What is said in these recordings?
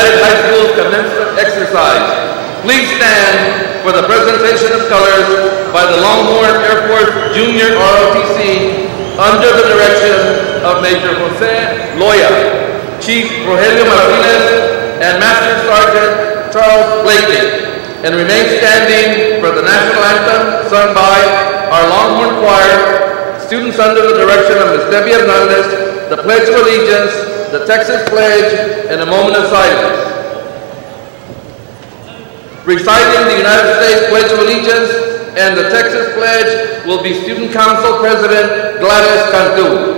United High School commencement exercise. Please stand for the presentation of colors by the Longhorn Air Force Junior ROTC under the direction of Major Jose Loya, Chief Rogelio Martinez, and Master Sergeant Charles Blakely, and remain standing for the national anthem sung by our Longhorn Choir, students under the direction of Ms. Debbie Hernandez, the Pledge of Allegiance, the Texas Pledge, and a moment of silence. Reciting the United States Pledge of Allegiance and the Texas Pledge will be Student Council President Gladys Cantu.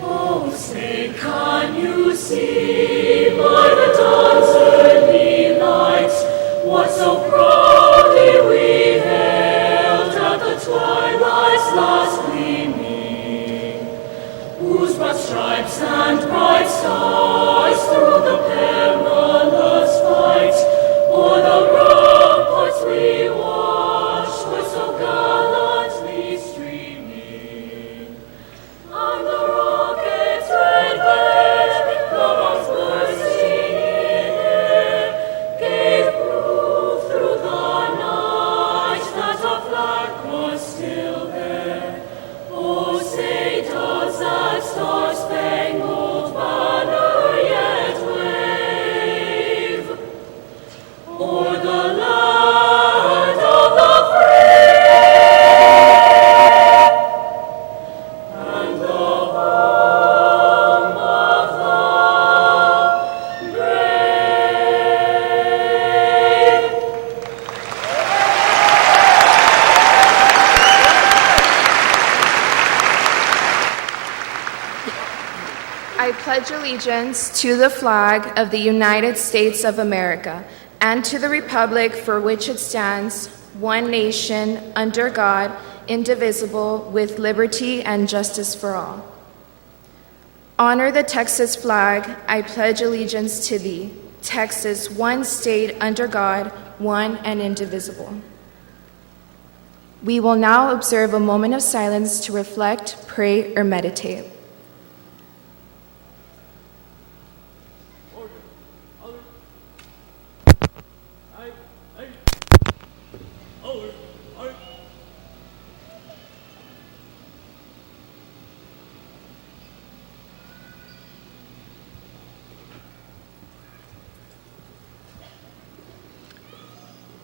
Oh, say, can you see by the dawn's early light what so proudly we hailed at the twilight's last gleaming, whose broad stripes and bright stars through the perilous fight o'er the ramparts we watched were so gallantly streaming, and the rocket's red glare, the bombs bursting in air, gave proof through the night that our flag was still there. Oh, say does that star-spangled banner yet wave o'er the land of the free and the home of the brave? I pledge allegiance to the flag of the United States of America and to the republic for which it stands, one nation, under God, indivisible, with liberty and justice for all. Honor the Texas flag. I pledge allegiance to thee, Texas, one state under God, one and indivisible. We will now observe a moment of silence to reflect, pray, or meditate.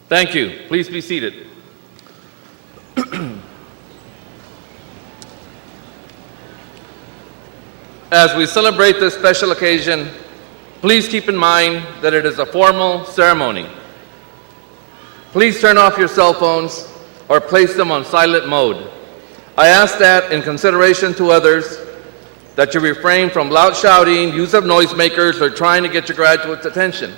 Thank you. Please be seated. As we celebrate this special occasion, please keep in mind that it is a formal ceremony. Please turn off your cell phones or place them on silent mode. I ask that, in consideration to others, that you refrain from loud shouting, use of noisemakers, or trying to get your graduates' attention.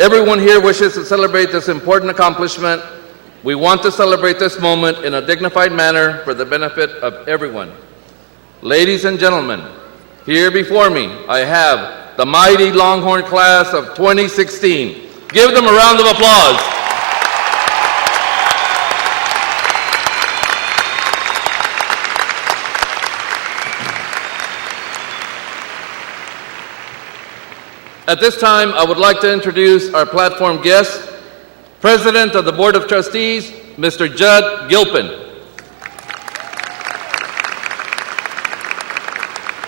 Everyone here wishes to celebrate this important accomplishment. We want to celebrate this moment in a dignified manner for the benefit of everyone. Ladies and gentlemen, here before me, I have the mighty Longhorn class of 2016. Give them a round of applause. At this time, I would like to introduce our platform guest, President of the Board of Trustees, Mr. Judd Gilpin.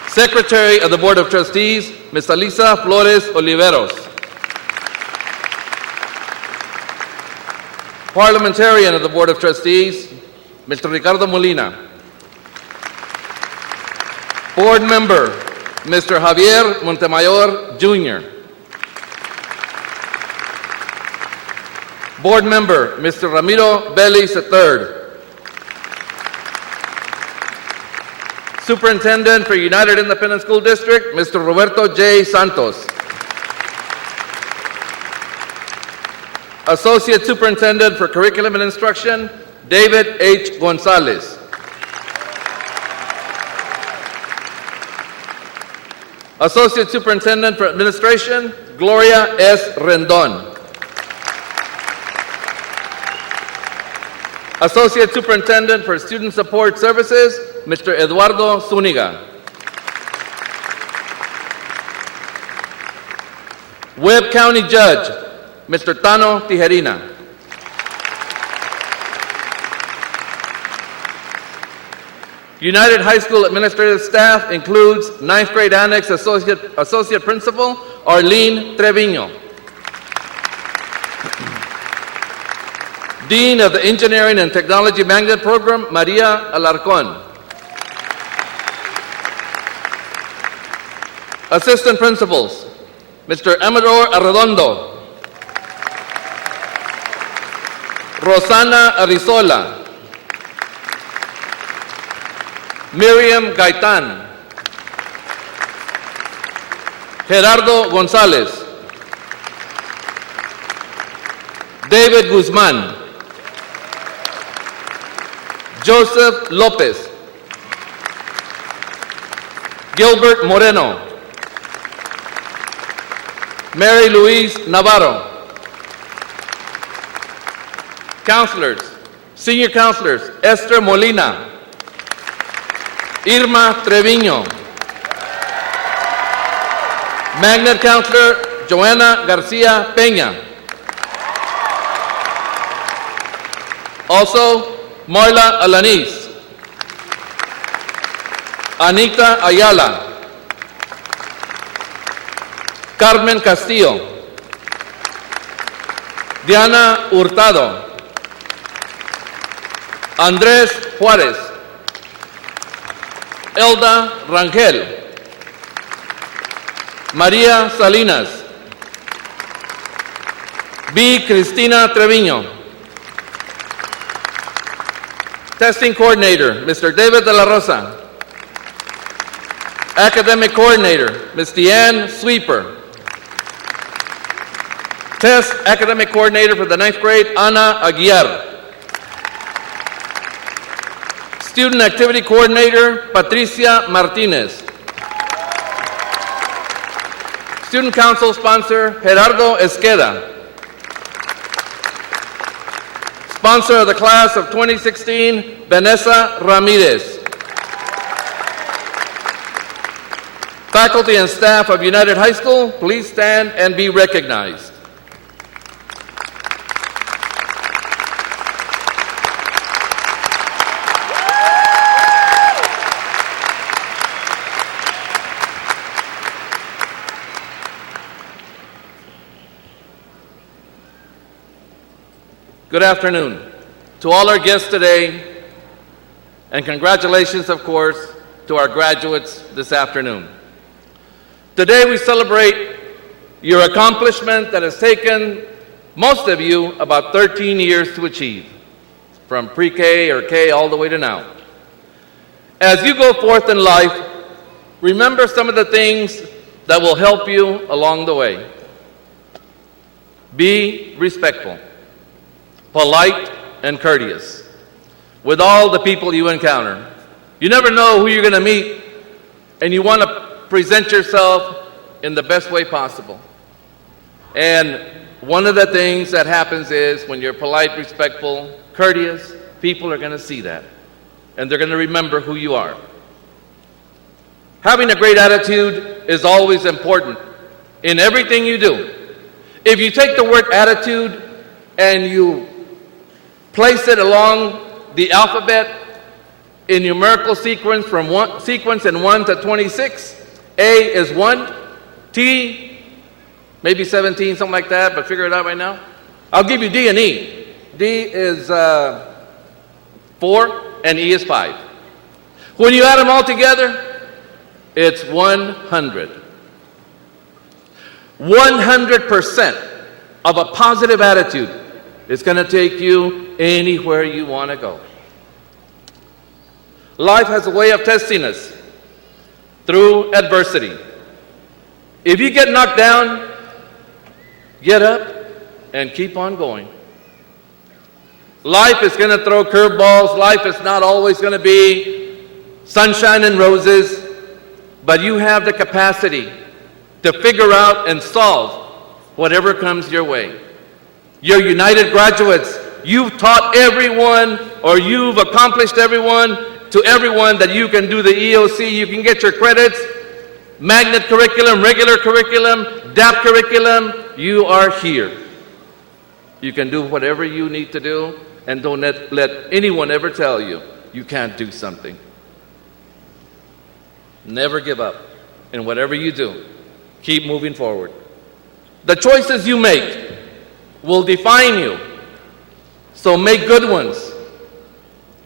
Secretary of the Board of Trustees, Ms. Alisa Flores Oliveros. Parliamentarian of the Board of Trustees, Mr. Ricardo Molina. Board member, Mr. Javier Montemayor, Jr. Board member, Mr. Ramiro Vélez III. Superintendent for United Independent School District, Mr. Roberto J. Santos. Associate Superintendent for Curriculum and Instruction, David H. Gonzalez. Associate Superintendent for Administration, Gloria S. Rendon. Associate Superintendent for Student Support Services, Mr. Eduardo Zuniga. Webb County Judge, Mr. Tano Tijerina. United High School administrative staff includes 9th grade Annex Associate Principal, Arlene Trevino. Dean of the Engineering and Technology Magnet Program, Maria Alarcon. Assistant Principals, Mr. Amador Arredondo, Rosana Arizola, Miriam Gaitan, Gerardo Gonzalez, David Guzman, Joseph Lopez, Gilbert Moreno, Mary Louise Navarro. Counselors, senior counselors, Esther Molina, Irma Treviño. Magnet counselor, Joanna Garcia Peña. Also, Marla Alanis, Anita Ayala, Carmen Castillo, Diana Hurtado, Andrés Juárez, Elda Rangel, María Salinas, B. Cristina Treviño. Testing Coordinator, Mr. David de la Rosa. Academic Coordinator, Ms. Deanne Sweeper. Test Academic Coordinator for the 9th grade, Ana Aguiar. Student Activity Coordinator, Patricia Martinez. Student Council Sponsor, Gerardo Esqueda. Sponsor of the class of 2016, Vanessa Ramirez. Faculty and staff of United High School, please stand and be recognized. Good afternoon to all our guests today, and congratulations, of course, to our graduates this afternoon. Today we celebrate your accomplishment that has taken most of you about 13 years to achieve, from pre-K or K all the way to now. As you go forth in life, remember some of the things that will help you along the way. Be respectful, polite, and courteous with all the people you encounter. You never know who you're going to meet, and you want to present yourself in the best way possible. And one of the things that happens is when you're polite, respectful, courteous, people are going to see that, and they're going to remember who you are. Having a great attitude is always important in everything you do. If you take the word attitude and you place it along the alphabet in numerical sequence from in 1 to 26. A is 1, T maybe 17, something like that, but figure it out right now. I'll give you D and E. D is 4 and E is 5. When you add them all together, it's 100. 100% of a positive attitude is going to take you anywhere you want to go. Life has a way of testing us through adversity. If you get knocked down, get up and keep on going. Life is going to throw curveballs. Life is not always going to be sunshine and roses, but you have the capacity to figure out and solve whatever comes your way. You're United graduates. You've taught everyone, or you've accomplished everyone to everyone that you can do the EOC, you can get your credits, magnet curriculum, regular curriculum, DAP curriculum, you are here. You can do whatever you need to do, and don't let anyone ever tell you you can't do something. Never give up in whatever you do. Keep moving forward. The choices you make will define you, so make good ones.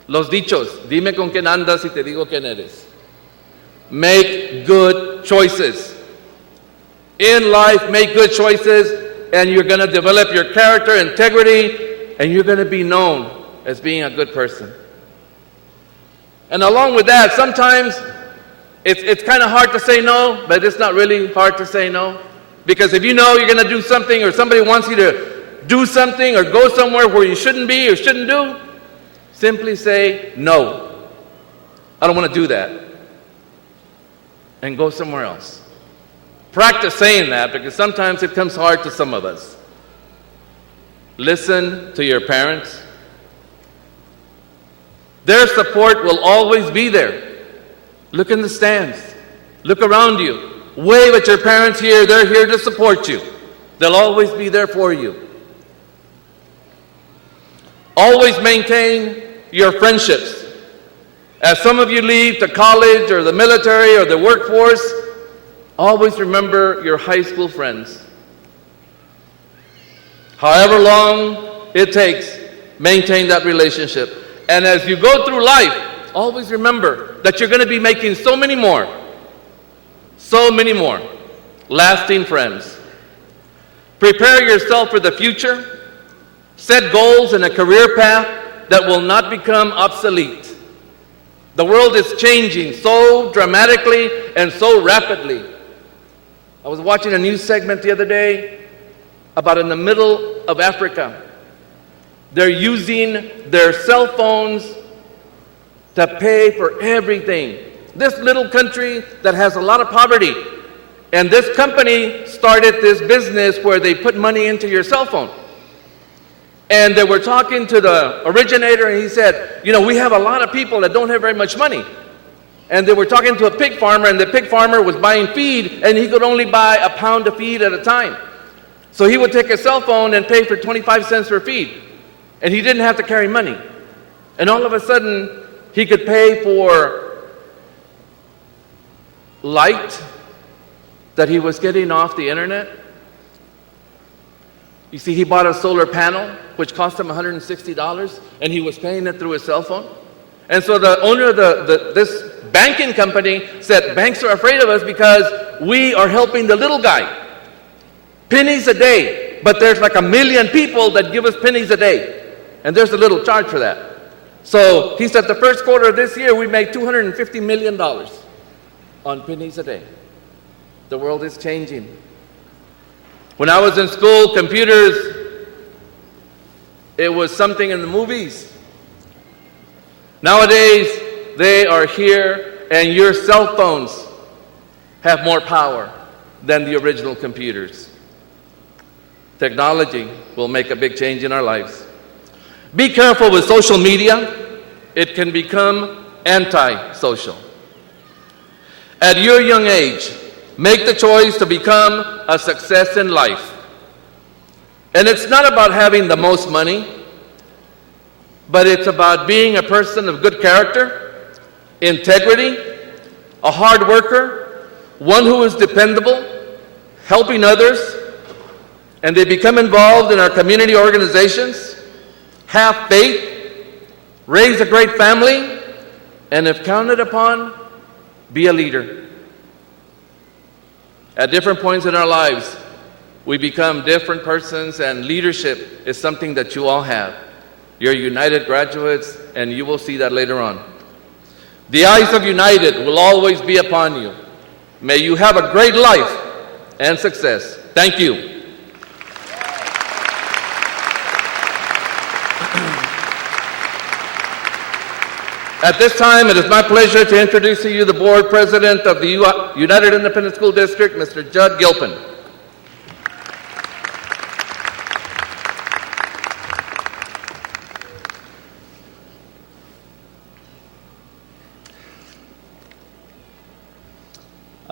Los dichos, dime con quién andas y te digo quién eres. Make good choices. In life, make good choices, and you're going to develop your character, integrity, and you're going to be known as being a good person. And along with that, sometimes it's kind of hard to say no, but it's not really hard to say no. Because if you know you're going to do something, or somebody wants you to do something or go somewhere where you shouldn't be or shouldn't do, simply say, no, I don't want to do that, and go somewhere else. Practice saying that, because sometimes it comes hard to some of us. Listen to your parents. Their support will always be there. Look in the stands. Look around you. Wave at your parents here. They're here to support you. They'll always be there for you. Always maintain your friendships. As some of you leave to college or the military or the workforce, always remember your high school friends. However long it takes, maintain that relationship. And as you go through life, always remember that you're going to be making so many more lasting friends. Prepare yourself for the future. Set goals and a career path that will not become obsolete. The world is changing so dramatically and so rapidly. I was watching a news segment the other day about in the middle of Africa. They're using their cell phones to pay for everything. This little country that has a lot of poverty. And this company started this business where they put money into your cell phone. And they were talking to the originator, and he said, we have a lot of people that don't have very much money. And they were talking to a pig farmer, and the pig farmer was buying feed, and he could only buy a pound of feed at a time. So he would take a cell phone and pay for 25 cents for feed. And he didn't have to carry money. And all of a sudden, he could pay for light that he was getting off the internet. You see, he bought a solar panel, which cost him $160, and he was paying it through his cell phone. And so the owner of this banking company said, banks are afraid of us because we are helping the little guy. Pennies a day, but there's like 1 million people that give us pennies a day. And there's a little charge for that. So he said the first quarter of this year, we made $250 million on pennies a day. The world is changing. When I was in school, computers, it was something in the movies. Nowadays, they are here, and your cell phones have more power than the original computers. Technology will make a big change in our lives. Be careful with social media. It can become anti-social. At your young age, make the choice to become a success in life. And it's not about having the most money, but it's about being a person of good character, integrity, a hard worker, one who is dependable, helping others, and they become involved in our community organizations, have faith, raise a great family, and if counted upon, be a leader. At different points in our lives, we become different persons, and leadership is something that you all have. You're United graduates, and you will see that later on. The eyes of United will always be upon you. May you have a great life and success. Thank you. At this time, it is my pleasure to introduce to you the board president of the United Independent School District, Mr. Judd Gilpin.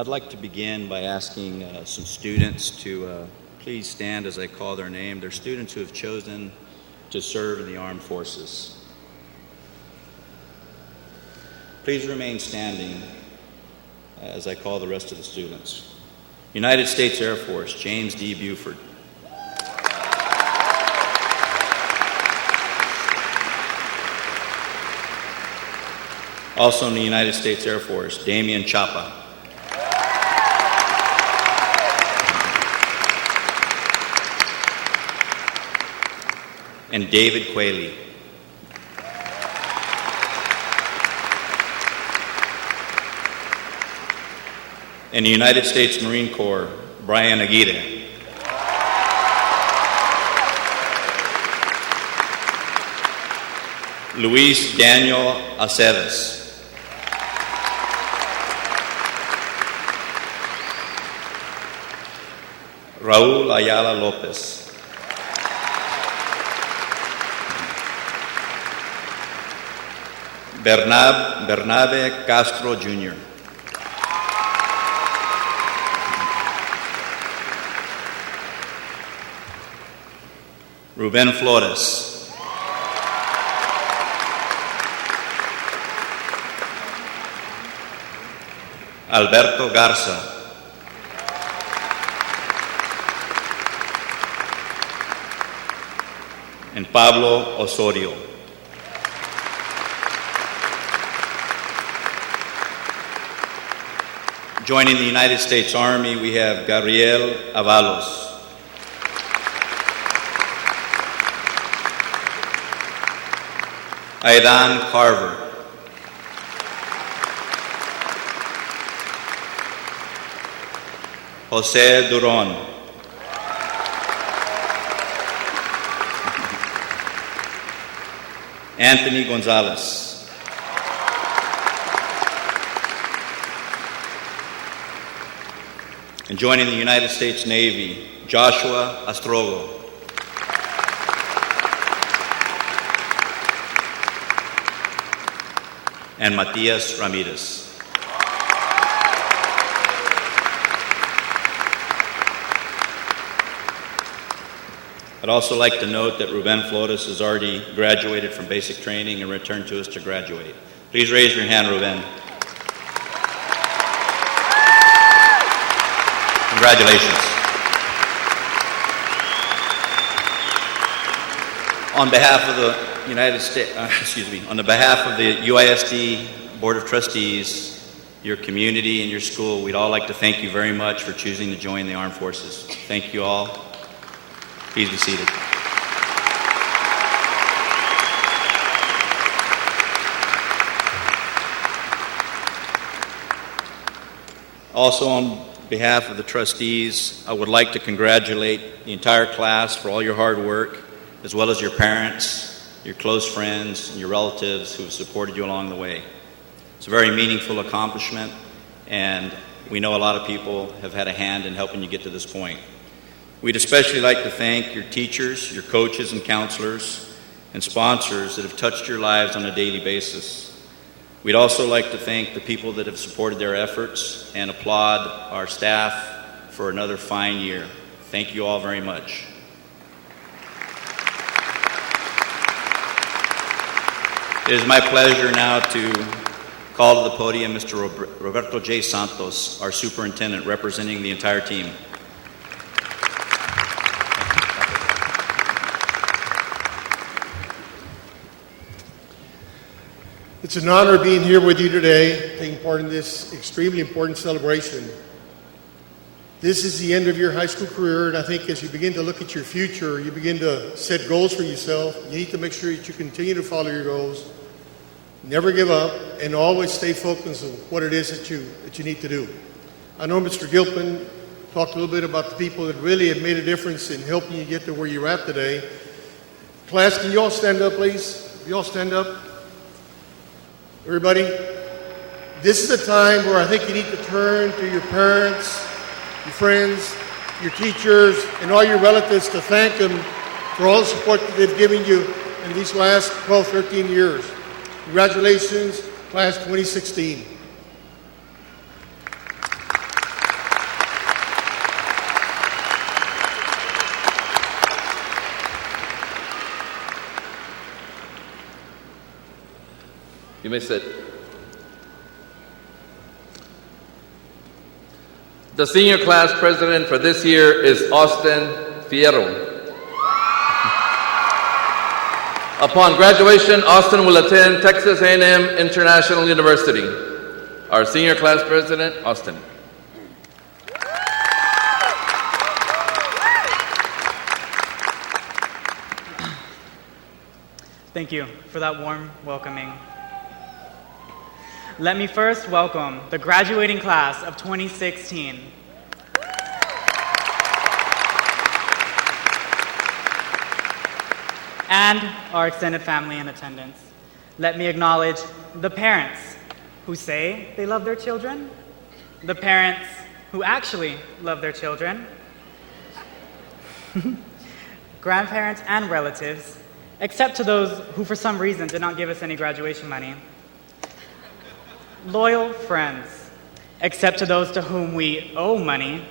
I'd like to begin by asking some students to please stand as I call their name. They're students who have chosen to serve in the armed forces. Please remain standing as I call the rest of the students. United States Air Force, James D. Buford. Also in the United States Air Force, Damian Chapa. And David Quayle. In the United States Marine Corps, Brian Aguirre. Luis Daniel Aceves. Raul Ayala Lopez. Bernabe Castro Jr. Ruben Flores. Alberto Garza. And Pablo Osorio. Joining the United States Army, we have Gabriel Avalos. Aidan Carver. Jose Duron. Anthony Gonzalez. And joining the United States Navy, Joshua Astrogo. And Matias Ramirez. I'd also like to note that Ruben Flores has already graduated from basic training and returned to us to graduate. Please raise your hand, Ruben. Congratulations. On behalf of the on the behalf of the UISD Board of Trustees, your community and your school, we'd all like to thank you very much for choosing to join the Armed Forces. Thank you all. Please be seated. Also, on behalf of the trustees, I would like to congratulate the entire class for all your hard work, as well as your parents, your close friends, and your relatives who have supported you along the way. It's a very meaningful accomplishment, and we know a lot of people have had a hand in helping you get to this point. We'd especially like to thank your teachers, your coaches and counselors, and sponsors that have touched your lives on a daily basis. We'd also like to thank the people that have supported their efforts and applaud our staff for another fine year. Thank you all very much. It is my pleasure now to call to the podium Mr. Roberto J. Santos, our superintendent, representing the entire team. It's an honor being here with you today, taking part in this extremely important celebration. This is the end of your high school career, and I think as you begin to look at your future, you begin to set goals for yourself. You need to make sure that you continue to follow your goals, never give up, and always stay focused on what it is that you need to do. I know Mr. Gilpin talked a little bit about the people that really have made a difference in helping you get to where you're at today. Class, can you all stand up, please? You all stand up. Everybody, this is a time where I think you need to turn to your parents, your friends, your teachers, and all your relatives to thank them for all the support that they've given you in these last 12, 13 years. Congratulations, class 2016. You may sit. The senior class president for this year is Austin Fierro. Upon graduation, Austin will attend Texas A&M International University. Our senior class president, Austin. Thank you for that warm welcoming. Let me first welcome the graduating class of 2016. And our extended family in attendance. Let me acknowledge the parents who say they love their children, the parents who actually love their children, grandparents and relatives, except to those who for some reason did not give us any graduation money. Loyal friends, except to those to whom we owe money.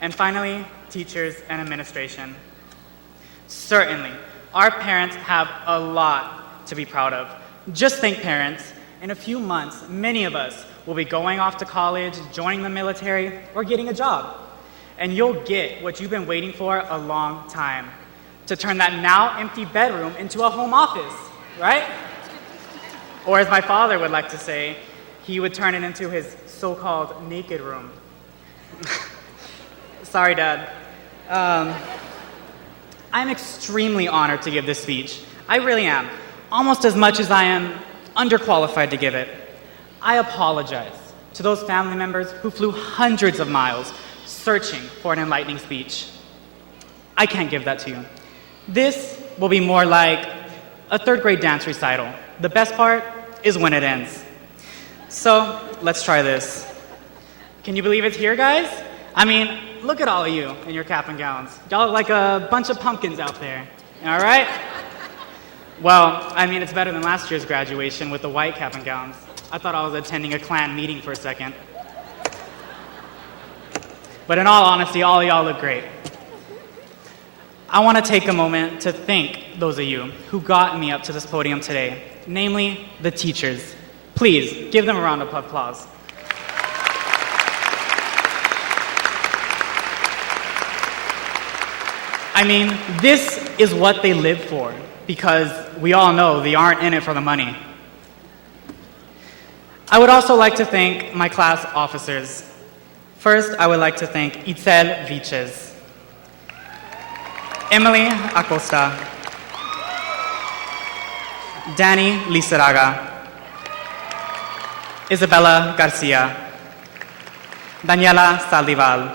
And finally, teachers and administration. Certainly, our parents have a lot to be proud of. Just think, parents, in a few months, many of us will be going off to college, joining the military, or getting a job. And you'll get what you've been waiting for a long time, to turn that now empty bedroom into a home office, right? Or as my father would like to say, he would turn it into his so-called naked room. Sorry, Dad. I'm extremely honored to give this speech. I really am, almost as much as I am underqualified to give it. I apologize to those family members who flew hundreds of miles searching for an enlightening speech. I can't give that to you. This will be more like a third grade dance recital. The best part is when it ends. So let's try this. Can you believe it's here, guys? I mean, look at all of you in your cap and gowns. Y'all look like a bunch of pumpkins out there. All right? Well, I mean, it's better than last year's graduation with the white cap and gowns. I thought I was attending a Klan meeting for a second. But in all honesty, all of y'all look great. I want to take a moment to thank those of you who got me up to this podium today, namely the teachers. Please, give them a round of applause. I mean, this is what they live for, because we all know they aren't in it for the money. I would also like to thank my class officers. First, I would like to thank Itzel Viches, Emily Acosta, Danny Lizaraga, Isabella Garcia, Daniela Saldival,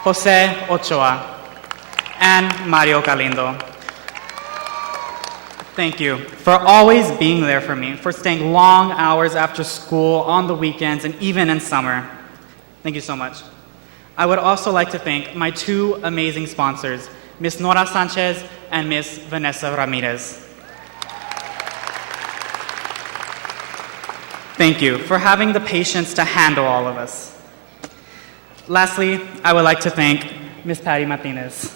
Jose Ochoa, and Mario Galindo. Thank you for always being there for me, for staying long hours after school, on the weekends, and even in summer. Thank you so much. I would also like to thank my two amazing sponsors, Ms. Nora Sanchez and Ms. Vanessa Ramirez. Thank you for having the patience to handle all of us. Lastly, I would like to thank Ms. Patty Martinez.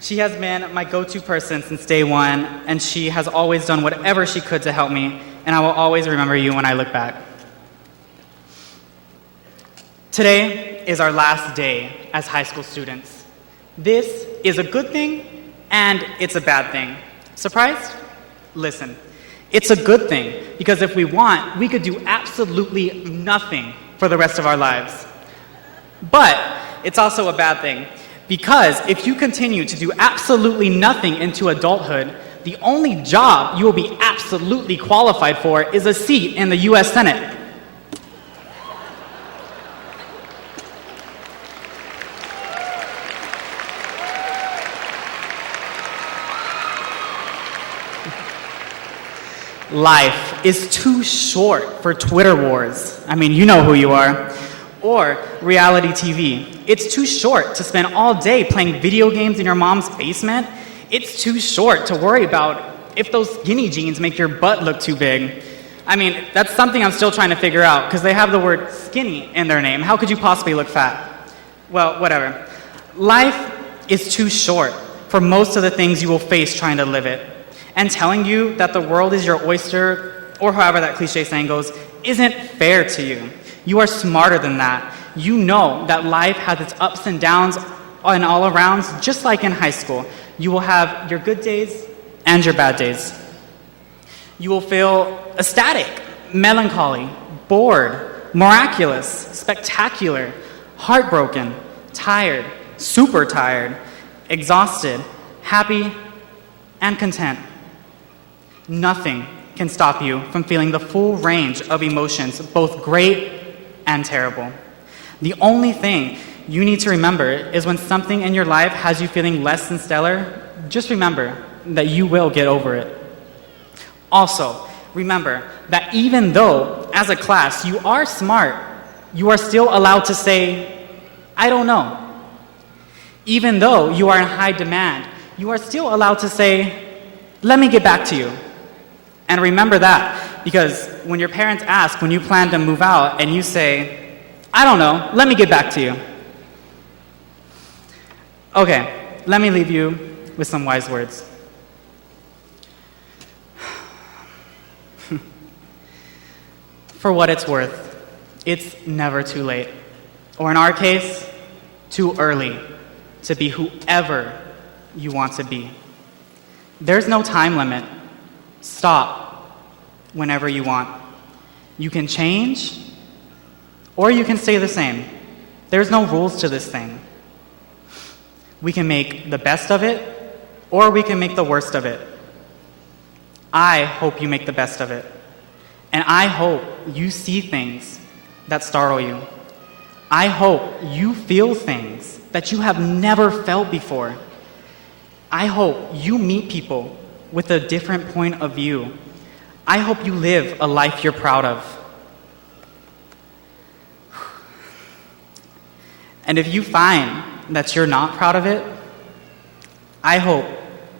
She has been my go-to person since day one, and she has always done whatever she could to help me, and I will always remember you when I look back. Today is our last day as high school students. This is a good thing, and it's a bad thing. Surprised? Listen, it's a good thing, because if we want, we could do absolutely nothing for the rest of our lives. But it's also a bad thing, because if you continue to do absolutely nothing into adulthood, the only job you will be absolutely qualified for is a seat in the U.S. Senate. Life is too short for Twitter wars. I mean, you know who you are. Or reality TV. It's too short to spend all day playing video games in your mom's basement. It's too short to worry about if those skinny jeans make your butt look too big. I mean, that's something I'm still trying to figure out, because they have the word skinny in their name. How could you possibly look fat? Well, whatever. Life is too short for most of the things you will face trying to live it. and telling you that the world is your oyster, or however that cliche saying goes, isn't fair to you. You are smarter than that. You know that life has its ups and downs and all arounds, just like in high school. You will have your good days and your bad days. You will feel ecstatic, melancholy, bored, miraculous, spectacular, heartbroken, tired, super tired, exhausted, happy, and content. Nothing can stop you from feeling the full range of emotions, both great and terrible. The only thing you need to remember is when something in your life has you feeling less than stellar, just remember that you will get over it. Also, remember that even though, as a class, you are smart, you are still allowed to say, I don't know. Even though you are in high demand, you are still allowed to say, let me get back to you. And remember that, because when your parents ask when you plan to move out and you say, I don't know, let me get back to you. Okay, let me leave you with some wise words. For what it's worth, it's never too late, or in our case, too early to be whoever you want to be. There's no time limit. Stop whenever you want. You can change, or you can stay the same. There's no rules to this thing. We can make the best of it, or we can make the worst of it. I hope you make the best of it. And I hope you see things that startle you. I hope you feel things that you have never felt before. I hope you meet people with a different point of view. I hope you live a life you're proud of. And if you find that you're not proud of it, I hope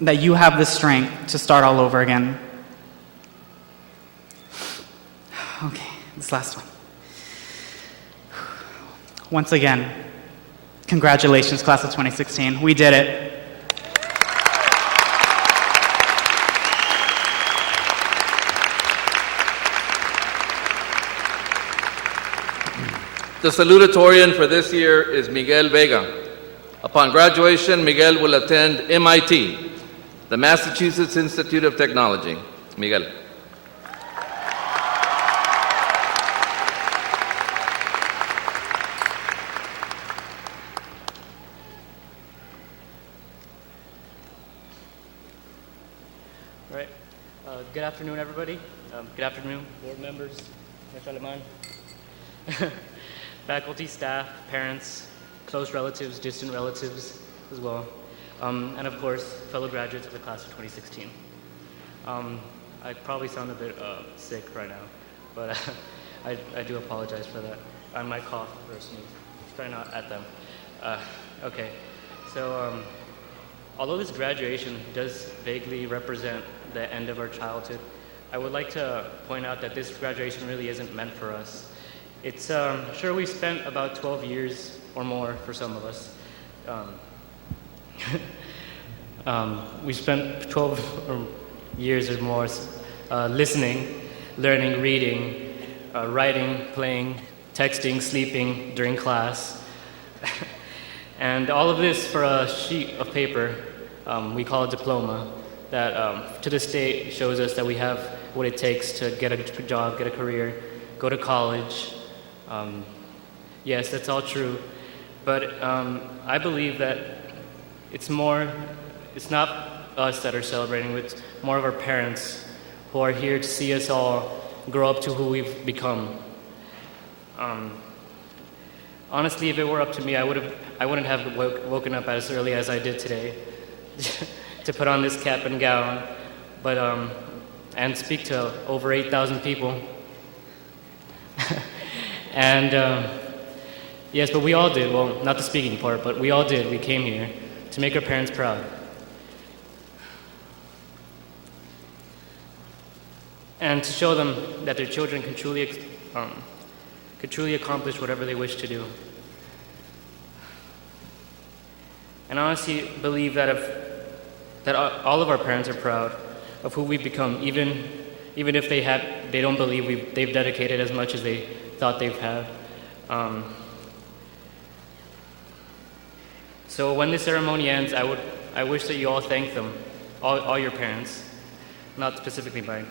that you have the strength to start all over again. Okay, this last one. Once again, congratulations, class of 2016. We did it. The salutatorian for this year is Miguel Vega. Upon graduation, Miguel will attend MIT, the Massachusetts Institute of Technology. Miguel. All right. Good afternoon, everybody. Good afternoon, board members, Mr. Aleman, faculty, staff, parents, close relatives, distant relatives as well, and of course, fellow graduates of the class of 2016. I probably sound a bit sick right now, but I do apologize for that. I might cough or sneeze. Try not at them. Okay, so although this graduation does vaguely represent the end of our childhood, I would like to point out that this graduation really isn't meant for us. It's sure we spent about 12 years or more for some of us. We spent 12 years or more listening, learning, reading, writing, playing, texting, sleeping during class. And all of this for a sheet of paper we call a diploma that to this day shows us that we have what it takes to get a job, get a career, go to college. Yes, that's all true. But I believe that it's not us that are celebrating, it's more of our parents who are here to see us all grow up to who we've become. Honestly, if it were up to me, I wouldn't have woken up as early as I did today to put on this cap and gown, but and speak to over 8,000 people. And yes, but we all did. Well, not the speaking part, but we all did. We came here to make our parents proud. And to show them that their children can truly accomplish whatever they wish to do. And I honestly believe that all of our parents are proud of who we've become, even if they don't believe they've dedicated as much as they thought they've had. So when the ceremony ends, I wish that you all thank them, all your parents, not specifically mine.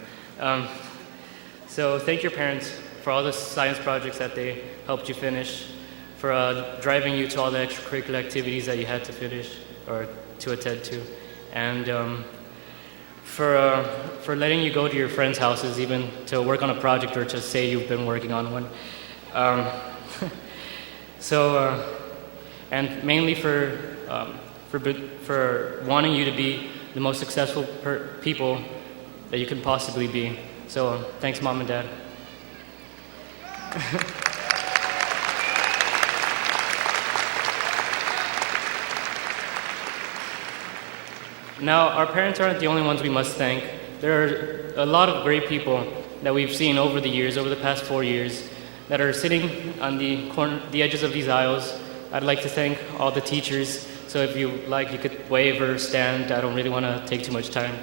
So thank your parents for all the science projects that they helped you finish, for driving you to all the extracurricular activities that you had to finish or to attend to, and for letting you go to your friends' houses even to work on a project or to say you've been working on one. And mainly for wanting you to be the most successful people that you can possibly be. So thanks, Mom and Dad. Now, our parents aren't the only ones we must thank. There are a lot of great people that we've seen over the years, over the past 4 years, that are sitting on the edges of these aisles. I'd like to thank all the teachers. So if you like, you could wave or stand. I don't really want to take too much time.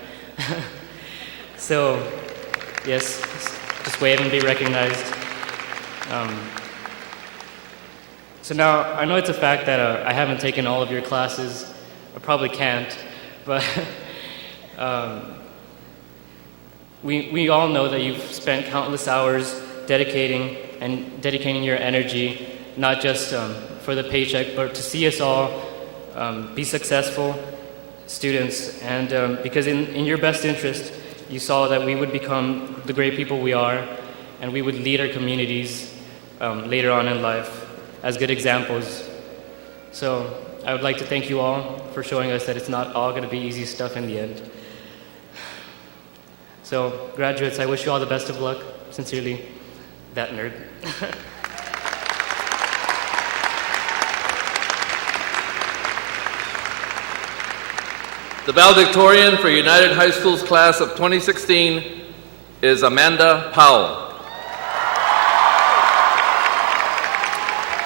So, yes, just wave and be recognized. So now, I know it's a fact that I haven't taken all of your classes. I probably can't, but we all know that you've spent countless hours dedicating your energy, not just for the paycheck, but to see us all be successful students. And because in your best interest, you saw that we would become the great people we are, and we would lead our communities later on in life as good examples. So I would like to thank you all for showing us that it's not all going to be easy stuff in the end. So graduates, I wish you all the best of luck. Sincerely, that nerd. The valedictorian for United High School's class of 2016 is Amanda Powell.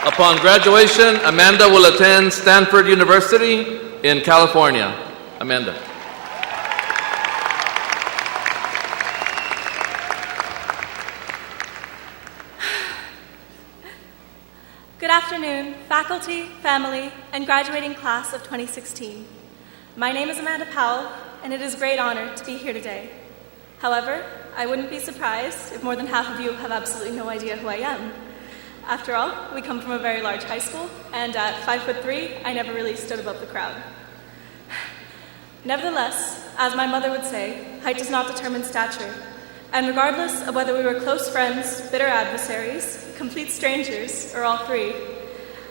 Upon graduation, Amanda will attend Stanford University in California. Amanda. Good afternoon, faculty, family, and graduating class of 2016. My name is Amanda Powell, and it is a great honor to be here today. However, I wouldn't be surprised if more than half of you have absolutely no idea who I am. After all, we come from a very large high school, and at 5'3", I never really stood above the crowd. Nevertheless, as my mother would say, height does not determine stature, and regardless of whether we were close friends, bitter adversaries, complete strangers, or all three,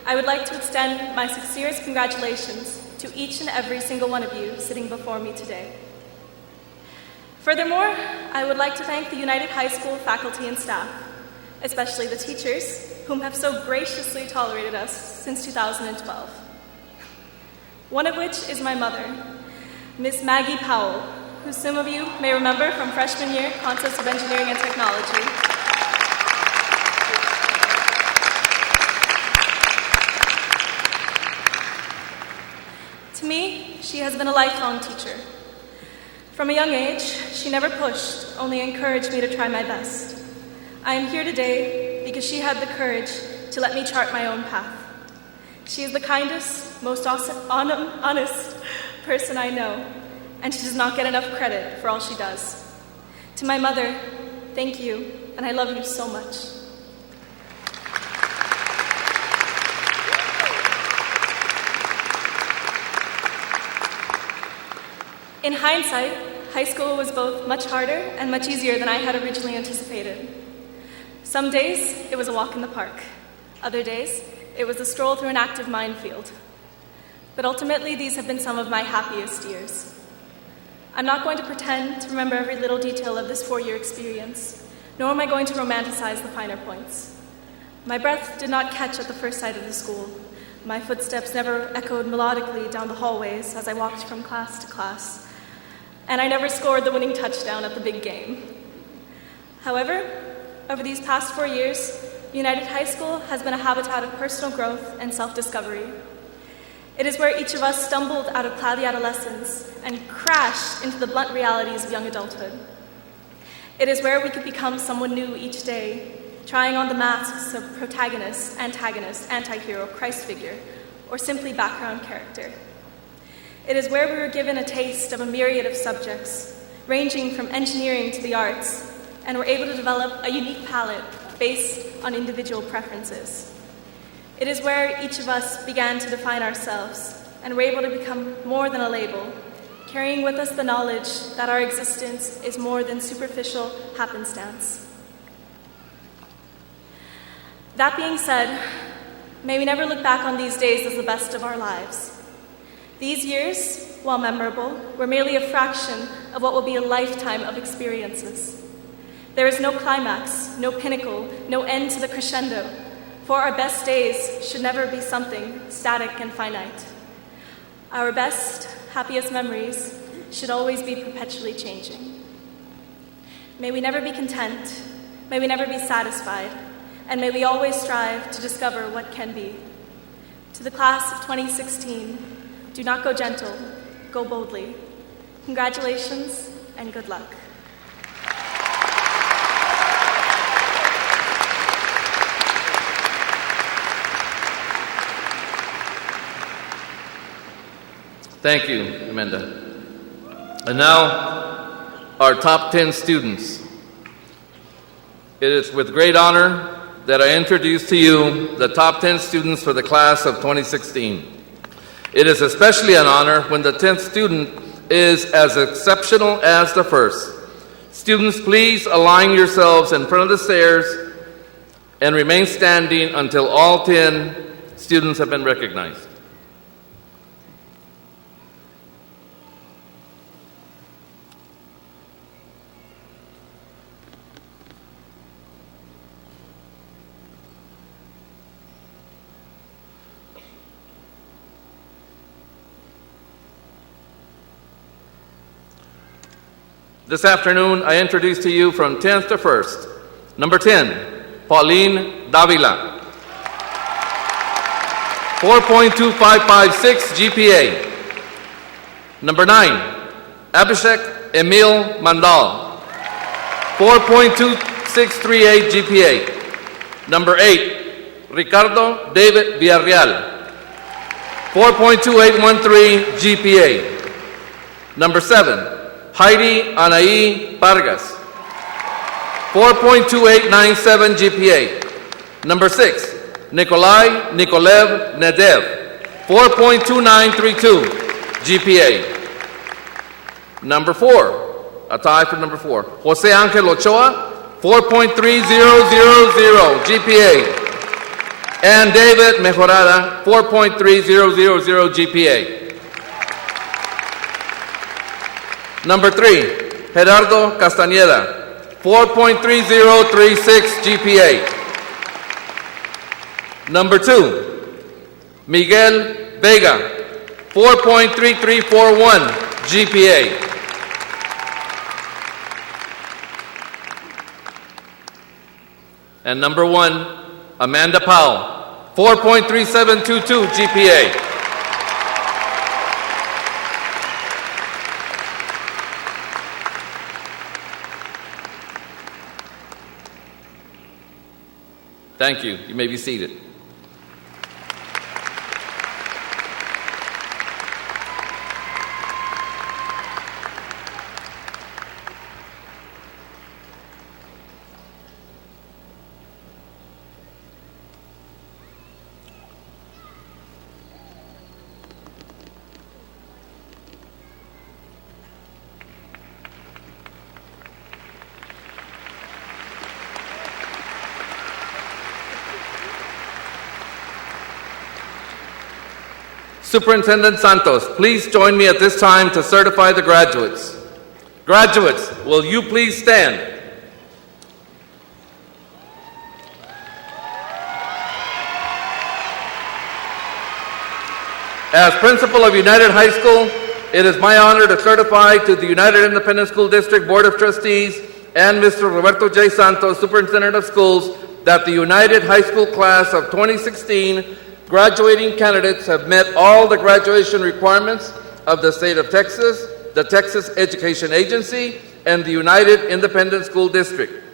I would like to extend my sincerest congratulations to each and every single one of you sitting before me today. Furthermore, I would like to thank the United High School faculty and staff, especially the teachers, whom have so graciously tolerated us since 2012. One of which is my mother, Miss Maggie Powell, who some of you may remember from freshman year Concepts of Engineering and Technology. To me, she has been a lifelong teacher. From a young age, she never pushed, only encouraged me to try my best. I am here today because she had the courage to let me chart my own path. She is the kindest, most honest person I know, and she does not get enough credit for all she does. To my mother, thank you, and I love you so much. In hindsight, high school was both much harder and much easier than I had originally anticipated. Some days, it was a walk in the park. Other days, it was a stroll through an active minefield. But ultimately, these have been some of my happiest years. I'm not going to pretend to remember every little detail of this 4-year experience, nor am I going to romanticize the finer points. My breath did not catch at the first sight of the school. My footsteps never echoed melodically down the hallways as I walked from class to class. And I never scored the winning touchdown at the big game. However, over these past 4 years, United High School has been a habitat of personal growth and self-discovery. It is where each of us stumbled out of cloudy adolescence and crashed into the blunt realities of young adulthood. It is where we could become someone new each day, trying on the masks of protagonist, antagonist, anti-hero, Christ figure, or simply background character. It is where we were given a taste of a myriad of subjects, ranging from engineering to the arts, and were able to develop a unique palette based on individual preferences. It is where each of us began to define ourselves and were able to become more than a label, carrying with us the knowledge that our existence is more than superficial happenstance. That being said, may we never look back on these days as the best of our lives. These years, while memorable, were merely a fraction of what will be a lifetime of experiences. There is no climax, no pinnacle, no end to the crescendo, for our best days should never be something static and finite. Our best, happiest memories should always be perpetually changing. May we never be content, may we never be satisfied, and may we always strive to discover what can be. To the class of 2016, do not go gentle, go boldly. Congratulations and good luck. Thank you, Amanda. And now, our top 10 students. It is with great honor that I introduce to you the top 10 students for the class of 2016. It is especially an honor when the 10th student is as exceptional as the first. Students, please align yourselves in front of the stairs and remain standing until all 10 students have been recognized. This afternoon, I introduce to you from 10th to 1st. Number 10, Pauline Davila. 4.2556 GPA. Number 9, Abhishek Emil Mandal. 4.2638 GPA. Number 8, Ricardo David Villarreal. 4.2813 GPA. Number 7, Heidi Anaí Vargas, 4.2897 GPA. Number 6, Nikolai Nikolev Nedev, 4.2932 GPA. Number 4, a tie for number 4, Jose Angel Ochoa, 4.3000 GPA. And David Mejorada, 4.3000 GPA. Number 3, Gerardo Castañeda, 4.3036 GPA. Number 2, Miguel Vega, 4.3341 GPA. And number 1, Amanda Powell, 4.3722 GPA. Thank you. You may be seated. Superintendent Santos, please join me at this time to certify the graduates. Graduates, will you please stand? As principal of United High School, it is my honor to certify to the United Independent School District Board of Trustees and Mr. Roberto J. Santos, Superintendent of Schools, that the United High School class of 2016 graduating candidates have met all the graduation requirements of the state of Texas, the Texas Education Agency, and the United Independent School District.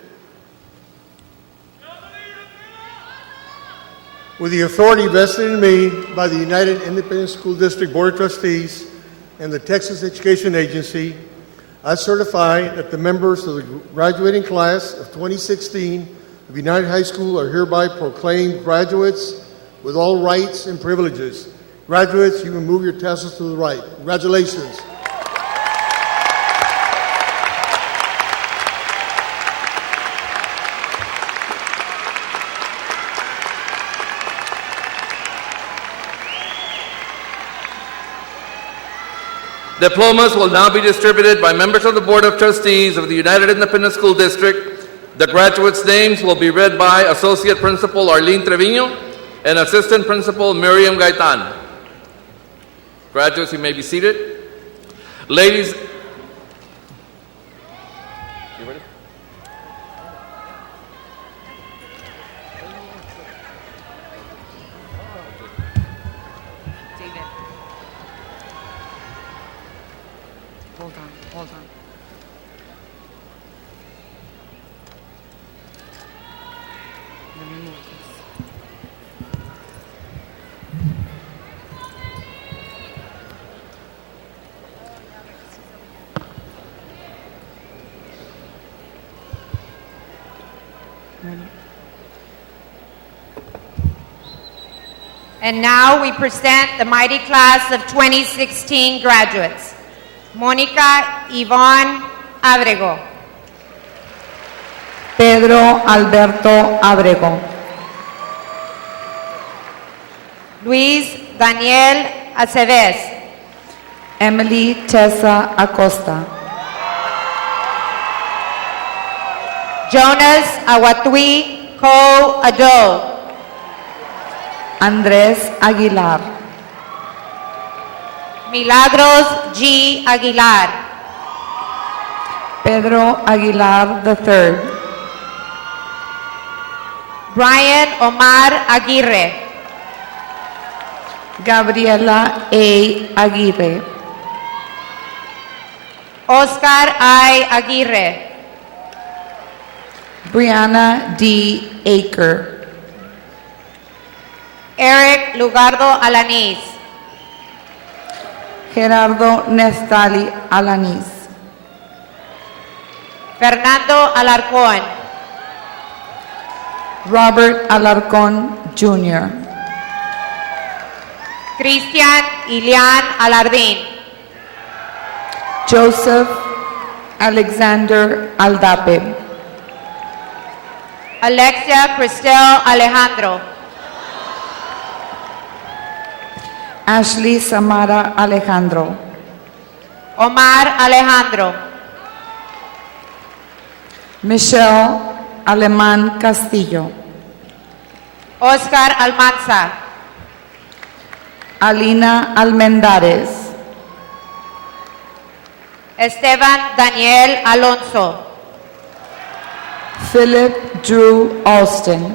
With the authority vested in me by the United Independent School District Board of Trustees and the Texas Education Agency, I certify that the members of the graduating class of 2016 of United High School are hereby proclaimed graduates with all rights and privileges. Graduates, you can move your tassels to the right. Congratulations. Diplomas will now be distributed by members of the Board of Trustees of the United Independent School District. The graduates' names will be read by Associate Principal Arlene Trevino and Assistant Principal Miriam Gaitan. Graduates, you may be seated. Ladies, you ready? David. Hold on. Let me move this. And now we present the mighty class of 2016 graduates. Mónica Ivonne Abrego. Pedro Alberto Abrego. Luis Daniel Aceves. Emily Tessa Acosta. Jonas Awatui Ko Ado. Andrés Aguilar. Milagros G. Aguilar. Pedro Aguilar III. Brian Omar Aguirre. Gabriela A. Aguirre. Oscar I. Aguirre. Brianna D. Aker. Eric Lugardo Alanis. Gerardo Nestali Alanis. Fernando Alarcón. Robert Alarcón Jr. Cristian Ilian Alardín. Joseph Alexander Aldape. Alexia Cristel Alejandro. Ashley Samara Alejandro. Omar Alejandro. Michelle Alemán Castillo. Oscar Almanza. Alina Almendares. Esteban Daniel Alonso. Philip Drew Alston.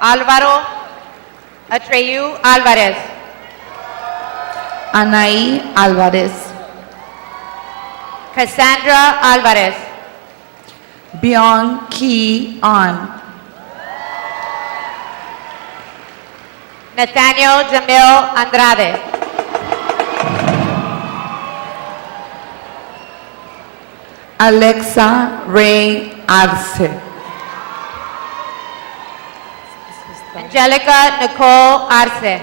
Álvaro Atreyu Álvarez. Anaí Álvarez. Cassandra Álvarez. Byung Ki An. Nathaniel Jamil Andrade. Alexa Ray Arce. Angelica Nicole Arce.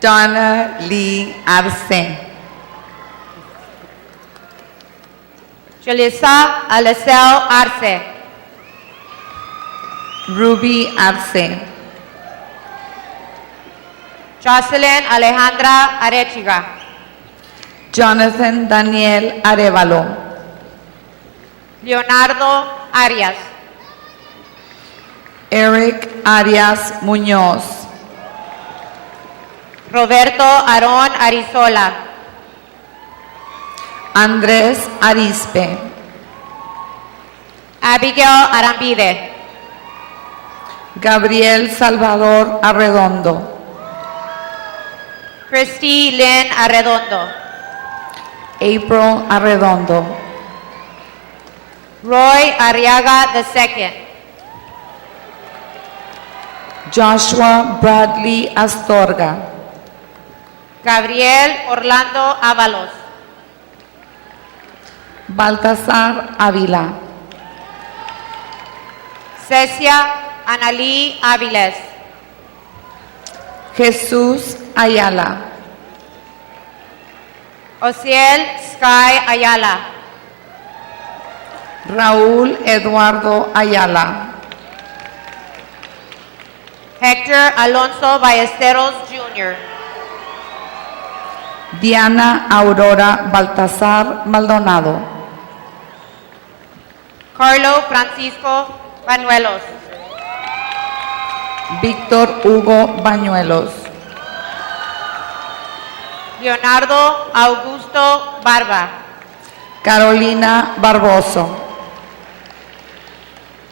Donna Lee Arce. Julissa Alicel Arce. Ruby Arce. Jocelyn Alejandra Arechiga. Jonathan Daniel Arevalo. Leonardo Arias. Eric Arias Muñoz. Roberto Aarón Arizola. Andrés Arispe. Abigail Arambide. Gabriel Salvador Arredondo. Christy Lynn Arredondo. April Arredondo. Roy Arriaga II. Joshua Bradley Astorga. Gabriel Orlando Ábalos. Baltasar Ávila. Cecia Analí Áviles. Jesús Ayala. Ociel Sky Ayala. Raúl Eduardo Ayala. Hector Alonso Ballesteros Jr. Diana Aurora Baltasar Maldonado. Carlo Francisco Banuelos. Víctor Hugo Bañuelos. Leonardo Augusto Barba. Carolina Barboso.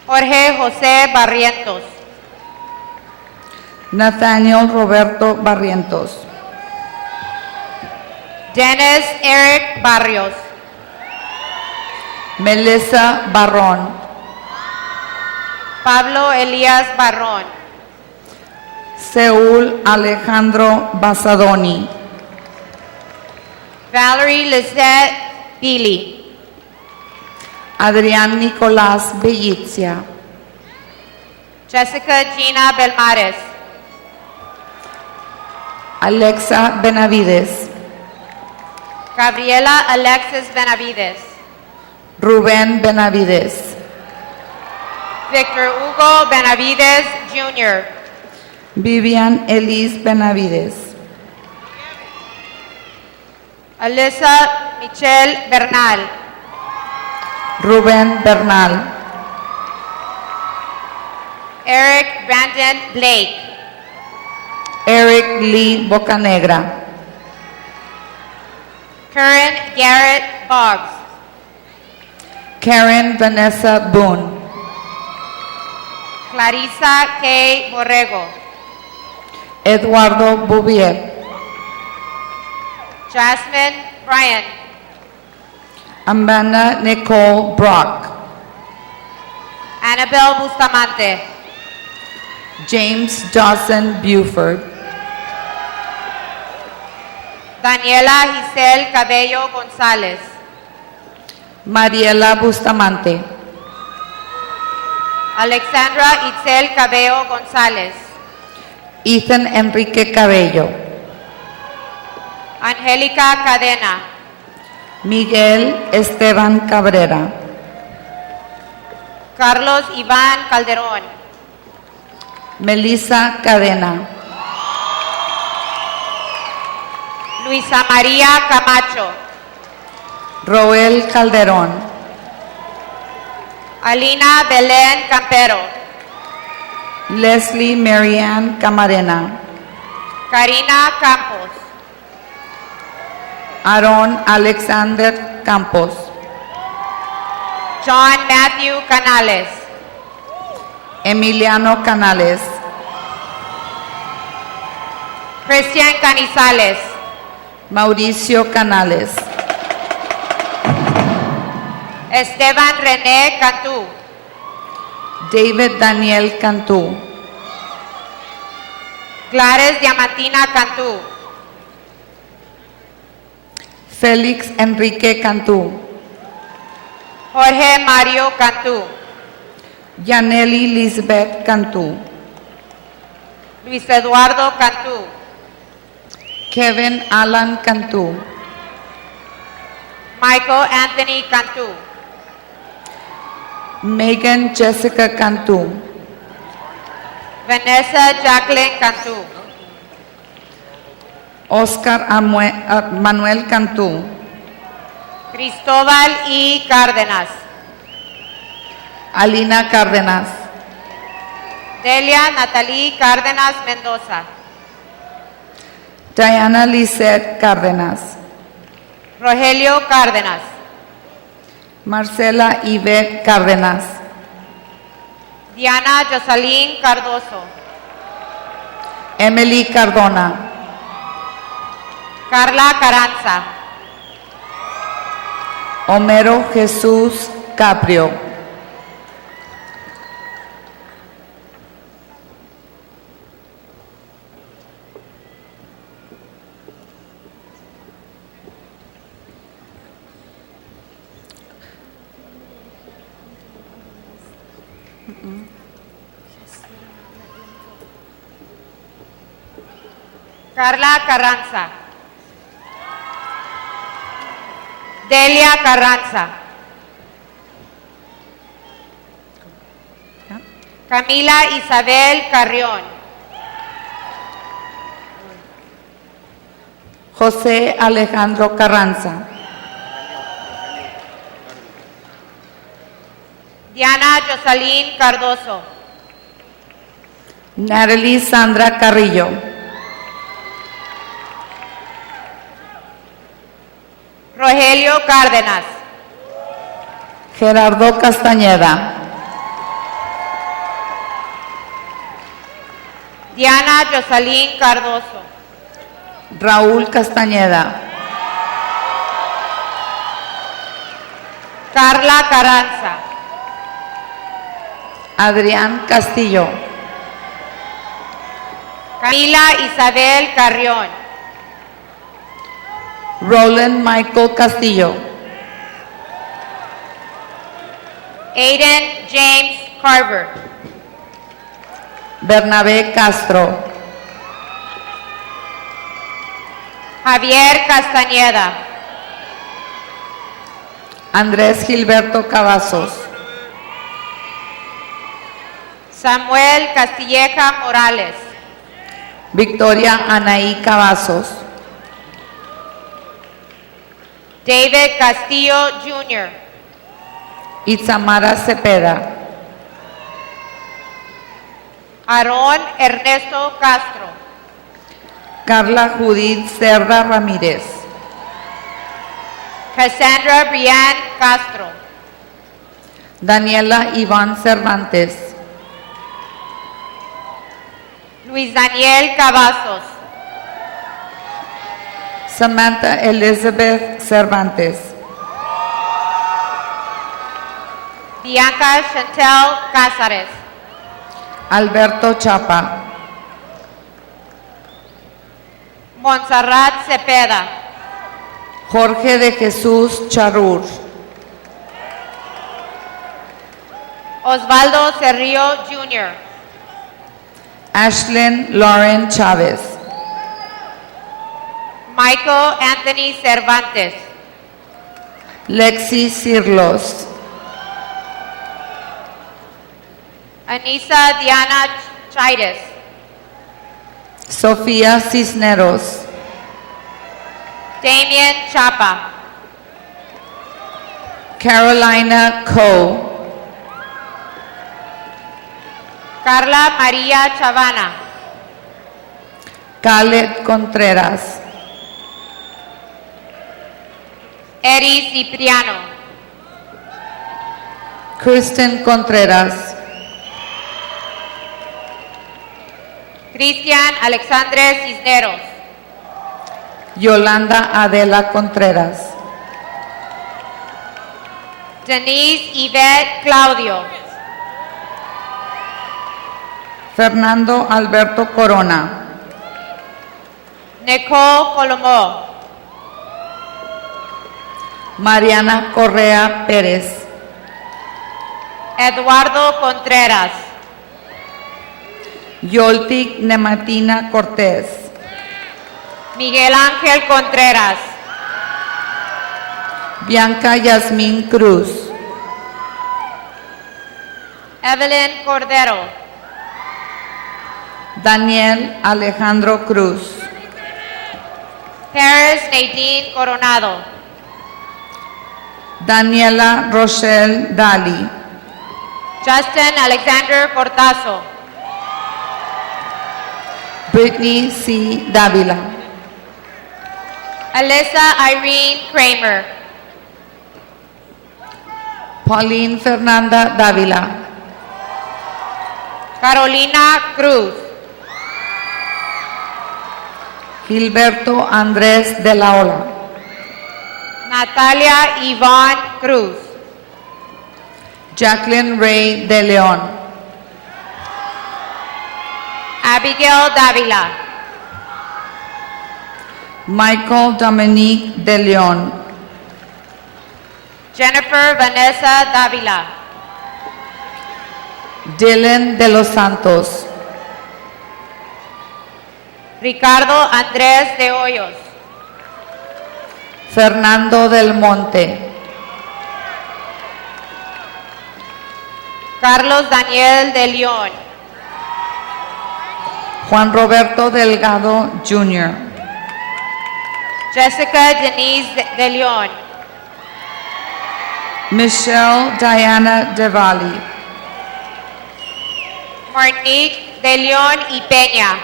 Jorge José Barrientos. Nathaniel Roberto Barrientos. Dennis Eric Barrios. Melissa Barrón. Pablo Elías Barrón. Seúl Alejandro Basadoni. Valerie Lizette Billy. Adrián Nicolás Bellizia. Jessica Gina Belmares. Alexa Benavides. Gabriela Alexis Benavides. Rubén Benavides. Victor Hugo Benavides Jr. Vivian Elise Benavides. Alyssa Michelle Bernal. Rubén Bernal. Eric Brandon Blake. Eric Lee Bocanegra. Karen Garrett Boggs. Karen Vanessa Boone. Clarissa K. Borrego. Eduardo Bouvier. Jasmine Bryan. Amanda Nicole Brock. Annabelle Bustamante. James Dawson Buford. Daniela Giselle Cabello González. Mariela Bustamante. Alexandra Itzel Cabello González. Ethan Enrique Cabello. Angélica Cadena. Miguel Esteban Cabrera. Carlos Iván Calderón. Melissa Cadena. Luisa María Camacho. Roel Calderón. Alina Belén Campero. Leslie Marianne Camarena. Karina Campos. Aaron Alexander Campos. John Matthew Canales. Emiliano Canales. Christian Canizales. Mauricio Canales. Esteban René Cantú. David Daniel Cantú. Gladys Diamantina Cantú. Félix Enrique Cantú. Jorge Mario Cantú. Yaneli Lisbeth Cantú. Luis Eduardo Cantú. Kevin Alan Cantú. Michael Anthony Cantú. Megan Jessica Cantú. Vanessa Jacqueline Cantú. Oscar Manuel Cantú. Cristóbal I. Cárdenas. Alina Cárdenas. Delia Natalie Cárdenas Mendoza. Diana Lisette Cárdenas. Rogelio Cárdenas. Marcela Yvette Cárdenas. Diana Jocelyn Cardoso. Emily Cardona, Carla Carranza. Homero Jesús Caprio, Carla Carranza. Delia Carranza. Camila Isabel Carrión. José Alejandro Carranza, Diana Jocelyn Cardoso. Natalie Sandra Carrillo, Rogelio Cárdenas. Gerardo Castañeda, Diana Jocelyn Cardoso. Raúl Castañeda, Carla Carranza. Adrián Castillo, Camila Isabel Carrión. Roland Michael Castillo, Aiden James Carver. Bernabé Castro, Javier Castañeda. Andrés Gilberto Cavazos, Samuel Castilleja Morales. Victoria Anaí Cavazos, David Castillo Jr. Itzamara Cepeda, Aarón Ernesto Castro. Carla Judith Cerda Ramírez, Cassandra Brianne Castro. Daniela Iván Cervantes, Luis Daniel Cavazos. Samantha Elizabeth Cervantes, Bianca Chantel Cázares. Alberto Chapa, Montserrat Cepeda. Jorge de Jesús Charur, Osvaldo Cerrillo Jr. Ashlyn Lauren Chávez, Michael Anthony Cervantes. Lexi Cirlos, Anisa Diana Chaides. Sofía Cisneros, Damien Chapa. Carolina Coe, Carla María Chavana. Khaled Contreras, Eri Cipriano. Kristen Contreras, Cristian Alexandre Cisneros. Yolanda Adela Contreras, Denise Yvette Claudio. Fernando Alberto Corona, Nicole Colomó. Mariana Correa Pérez, Eduardo Contreras. Yoltik Nematina Cortés, Miguel Ángel Contreras. Bianca Yasmín Cruz, Evelyn Cordero. Daniel Alejandro Cruz, Paris Nadine Coronado. Daniela Rochelle Dali, Justin Alexander Cortazo. Brittany C. Davila, Alyssa Irene Kramer. Pauline Fernanda Davila, Carolina Cruz. Gilberto Andrés de la Ola, Natalia Ivonne Cruz. Jacqueline Ray de León, Abigail Davila. Michael Dominique de León, Jennifer Vanessa Davila. Dylan de los Santos, Ricardo Andrés de Hoyos. Fernando del Monte, Carlos Daniel de León. Juan Roberto Delgado Jr., Jessica Denise de León. Michelle Diana de Valle, Monique de León y Peña.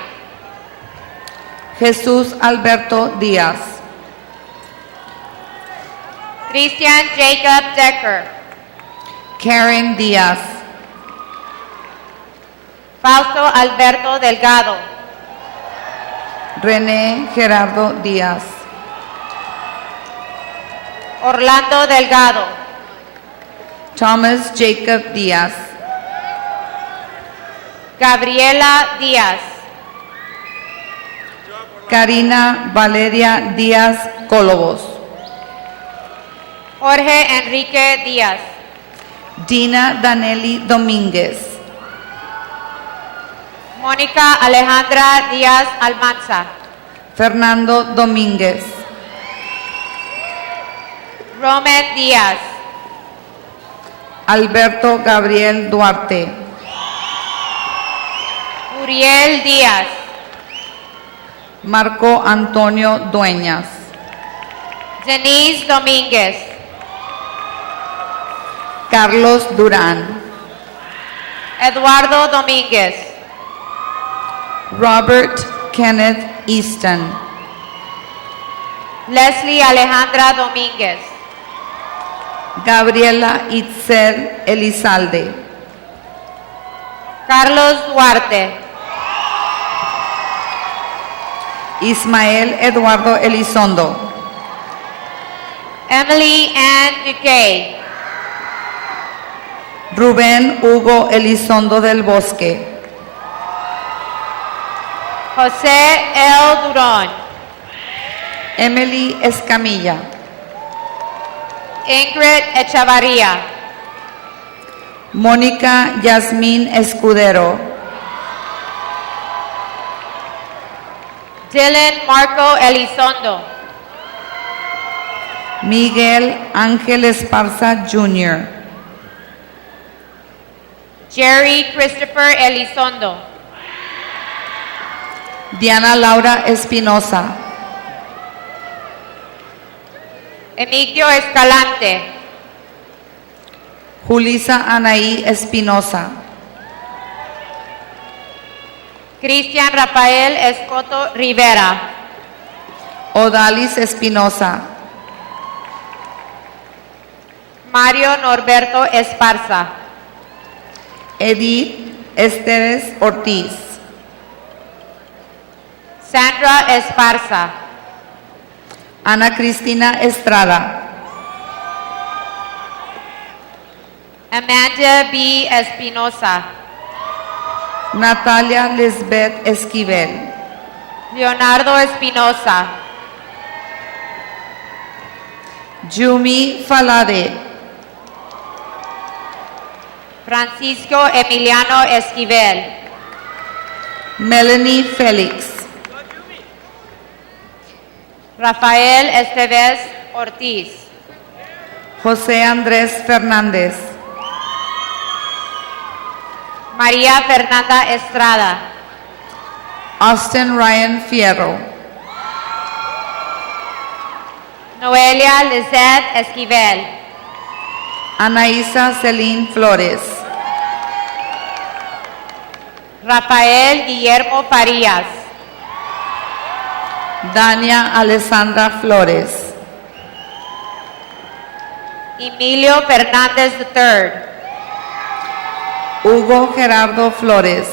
Jesús Alberto Díaz, Christian Jacob Decker. Karen Díaz, Fausto Alberto Delgado. René Gerardo Díaz, Orlando Delgado. Thomas Jacob Díaz, Gabriela Díaz. Karina Valeria Díaz Colobos, Jorge Enrique Díaz. Dina Danelli Domínguez, Mónica Alejandra Díaz Almanza. Fernando Domínguez, Roman Díaz. Alberto Gabriel Duarte, Uriel Díaz. Marco Antonio Dueñas, Denise Domínguez. Carlos Durán, Eduardo Domínguez. Robert Kenneth Easton, Leslie Alejandra Domínguez. Gabriela Itzel Elizalde, Carlos Duarte. Ismael Eduardo Elizondo, Emily Ann Duque. Rubén Hugo Elizondo del Bosque, José L. Durón. Emily Escamilla, Ingrid Echavarría. Mónica Yasmín Escudero, Dylan Marco Elizondo. Miguel Ángel Esparza Jr., Jerry Christopher Elizondo. Diana Laura Espinosa, Emigdio Escalante. Julisa Anaí Espinosa, Cristian Rafael Escoto Rivera. Odalis Espinosa, Mario Norberto Esparza. Edith Esteves Ortiz, Sandra Esparza. Ana Cristina Estrada, Amanda B. Espinosa. Natalia Lisbeth Esquivel, Leonardo Espinosa. Yumi Falade, Francisco Emiliano Esquivel. Melanie Félix, Rafael Esteves Ortiz. José Andrés Fernández, María Fernanda Estrada. Austin Ryan Fierro, Noelia Lizette Esquivel. Anaísa Celine Flores, Rafael Guillermo Farías. Dania Alessandra Flores, Emilio Fernández III. Hugo Gerardo Flores.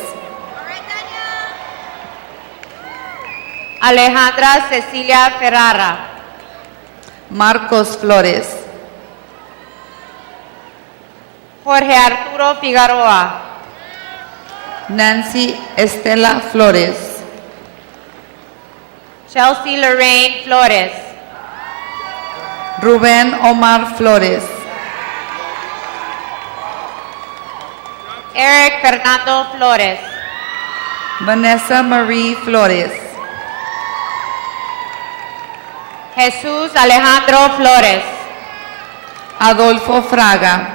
Alejandra Cecilia Ferrara. Marcos Flores. Jorge Arturo Figueroa. Nancy Estela Flores. Chelsea Lorraine Flores. Rubén Omar Flores. Eric Fernando Flores. Vanessa Marie Flores. Jesús Alejandro Flores. Adolfo Fraga.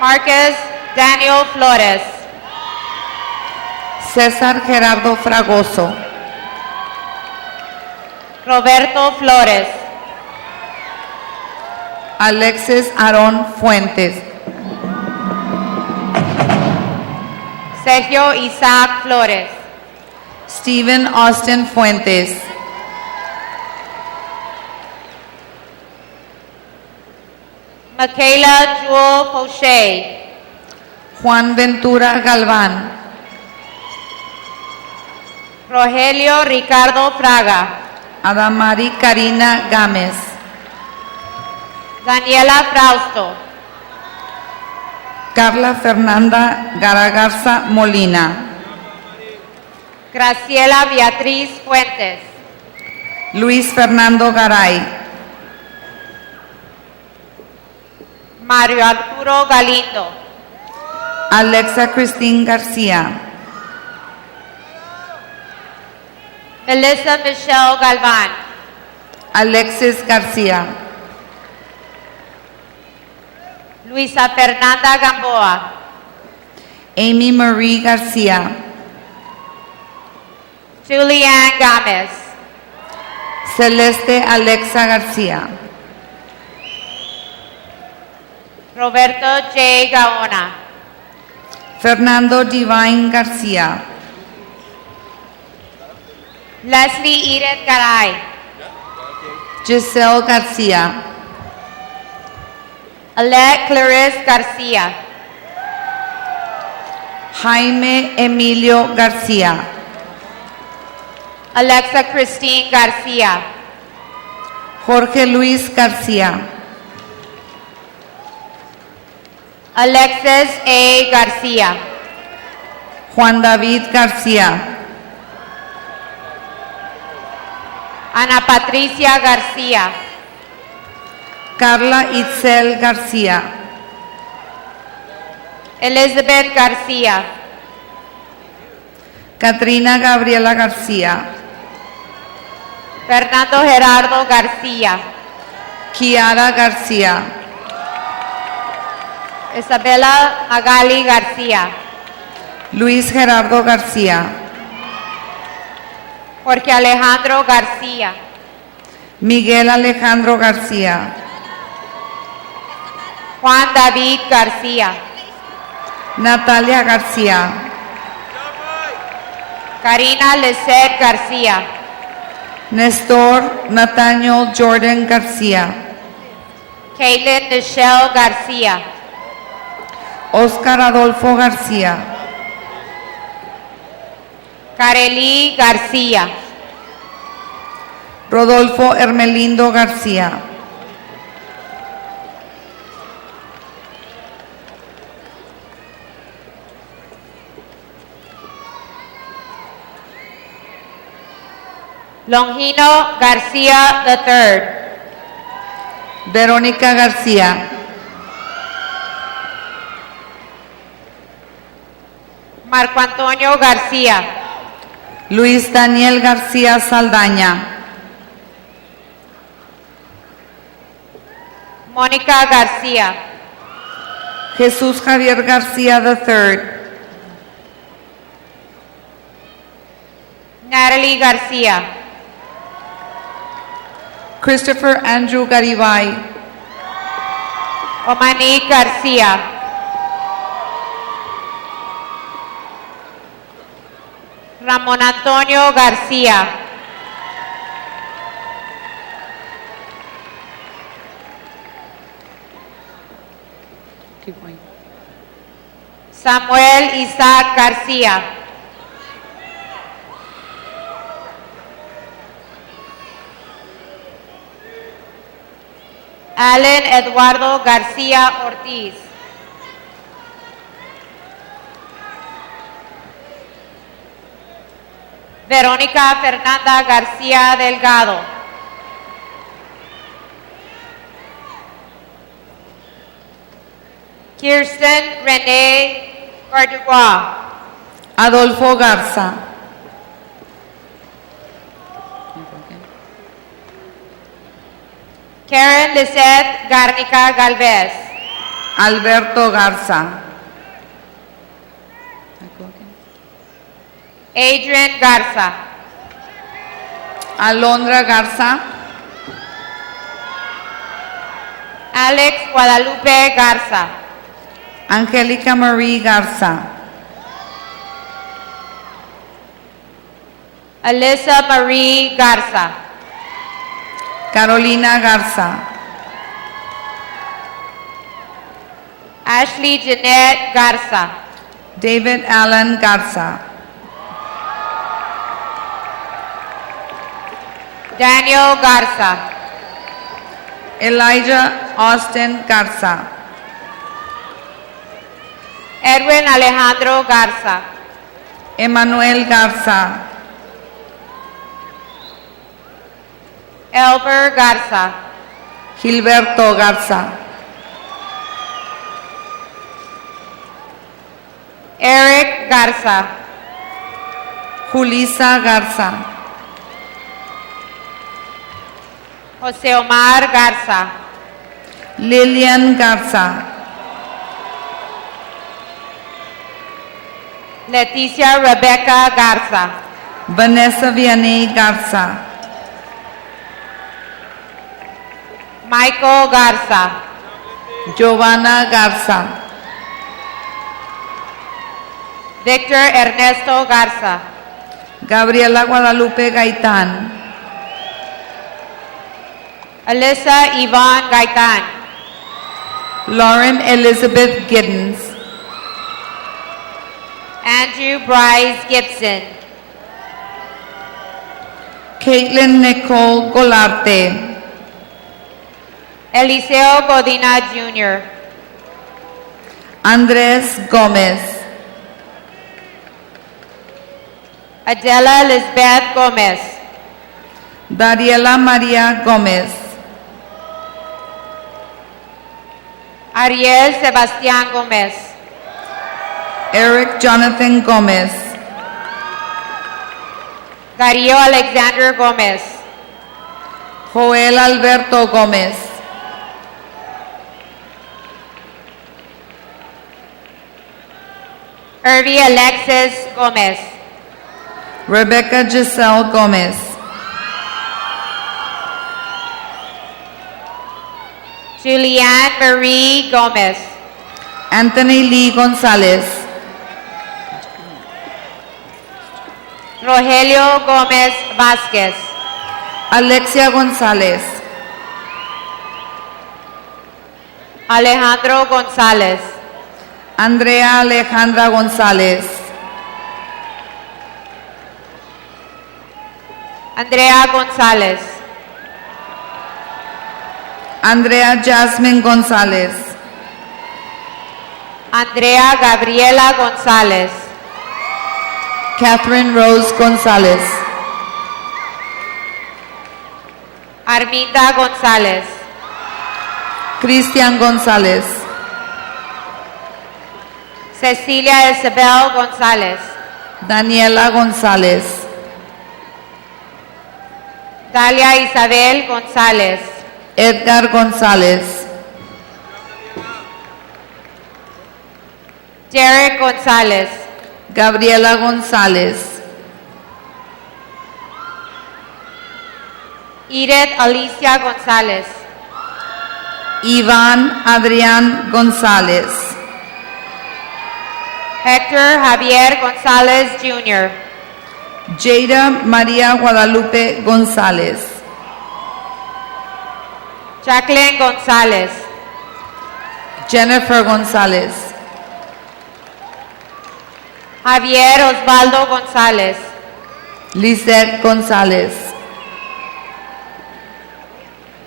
Marcus Daniel Flores. César Gerardo Fragoso. Roberto Flores. Alexis Aarón Fuentes. Sergio Isaac Flores. Stephen Austin Fuentes. Michaela Jewel Poche. Juan Ventura Galván. Rogelio Ricardo Fraga. Adamari Karina Gámez. Daniela Frausto. Carla Fernanda Garagarza Molina. Graciela Beatriz Fuentes. Luis Fernando Garay. Mario Arturo Galindo. Alexa Cristín García. Melissa Michelle Galvan. Alexis García. Luisa Fernanda Gamboa. Amy Marie García. Julianne Gomez. Celeste Alexa García. Roberto J. Gaona. Fernando Divine García. Leslie Edith Garay. Giselle García. Alette Clarice Garcia. Jaime Emilio García. Alexa Christine Garcia. Jorge Luis García. Alexis A. Garcia. Juan David García. Ana Patricia Garcia. Carla Itzel García. Elizabeth Garcia. Katrina Gabriela García. Fernando Gerardo Garcia. Kiara García. Isabela Magali Garcia. Luis Gerardo García. Jorge Alejandro Garcia. Miguel Alejandro García. Juan David Garcia. Natalia García. Karina Lisette Garcia. Nestor Nathaniel Jordan García. Caitlin Michelle Garcia. Oscar Adolfo García. Kareli Garcia. Rodolfo Hermelindo García. Longino Garcia III. Verónica García. Marco Antonio Garcia. Luis Daniel García Saldaña. Mónica Garcia. Jesús Javier García III. Natalie Garcia. Christopher Andrew Garibay. Omanique Garcia. Ramón Antonio García. Keep going. Samuel Isaac Garcia. Alan Eduardo Garcia Ortiz. Verónica Fernanda García Delgado. Kirsten Renee Cardugua. Adolfo Garza. Karen Lizette Garnica Galvez. Alberto Garza. Adrian Garza. Alondra Garza. Alex Guadalupe Garza. Angélica Marie Garza. Alyssa Marie Garza. Carolina Garza. Ashley Jeanette Garza. David Allen Garza. Daniel Garza. Elijah Austin Garza. Edwin Alejandro Garza. Emanuel Garza. Elber Garza. Gilberto Garza. Eric Garza. Julissa Garza. Jose Omar Garza. Lilian Garza. Leticia Rebecca Garza. Vanessa Vianney Garza. Michael Garza. Giovanna Garza. Victor Ernesto Garza. Gabriela Guadalupe Gaitán. Alyssa Yvonne Gaitan. Lauren Elizabeth Giddens. Andrew Bryce Gibson. Caitlin Nicole Golarte. Eliseo Godina Jr. Andres Gomez. Adela Lisbeth Gomez. Dariela María Gómez. Ariel Sebastián Gomez. Eric Jonathan Gomez. Darío Alexander Gomez. Joel Alberto Gómez. Irvi Alexis Gomez. Rebecca Giselle Gomez. Julianne Marie Gomez. Anthony Lee Gonzalez. Rogelio Gomez Vázquez. Alexia González. Alejandro González. Andrea Alejandra González. Andrea González. Andrea Jasmine González. Andrea Gabriela González. Catherine Rose González. Arminda González. Cristian González. Cecilia Isabel González. Daniela González. Dalia Isabel González. Edgar González. Derek González. Gabriela González. Edith Alicia González. Iván Adrián González. Hector Javier González Jr. Jada María Guadalupe González. Jacqueline González. Jennifer Gonzalez. Javier Osvaldo Gonzalez. Lizette Gonzalez.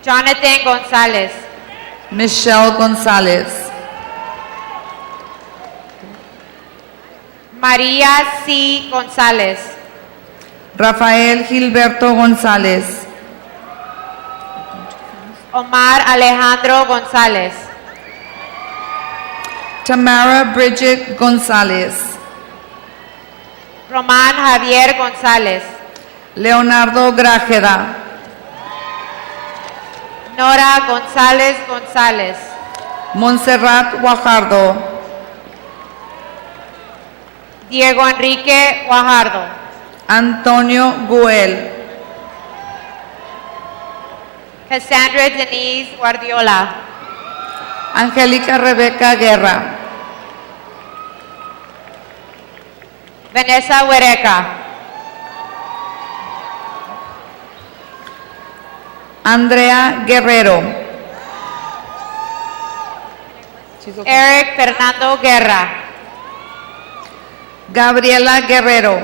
Jonathan Gonzalez. Michelle Gonzalez. Maria C. Gonzalez. Rafael Gilberto Gonzalez. Omar Alejandro Gonzalez. Tamara Bridget Gonzalez. Román Javier González. Leonardo Grajeda. Nora González González. Montserrat Guajardo. Diego Enrique Guajardo. Antonio Guel. Cassandra Denise Guardiola. Angélica Rebeca Guerra. Vanessa Huereca. Andrea Guerrero. Eric Fernando Guerra. Gabriela Guerrero.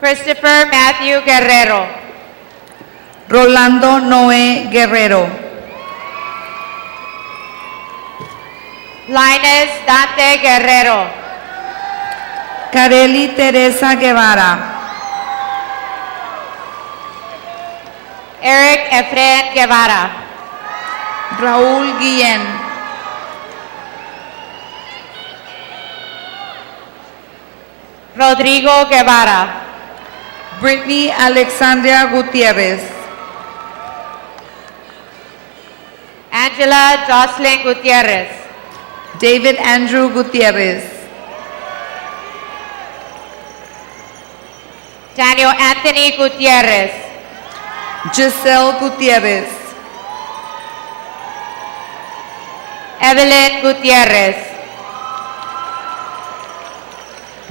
Christopher Matthew Guerrero. Rolando Noé Guerrero. Linus Dante Guerrero. Carely Teresa Guevara. Eric Efren Guevara. Raúl Guillén. Rodrigo Guevara. Brittany Alexandria Gutierrez. Angela Jocelyn Gutierrez. David Andrew Gutierrez. Daniel Anthony Gutierrez. Giselle Gutierrez. Evelyn Gutierrez.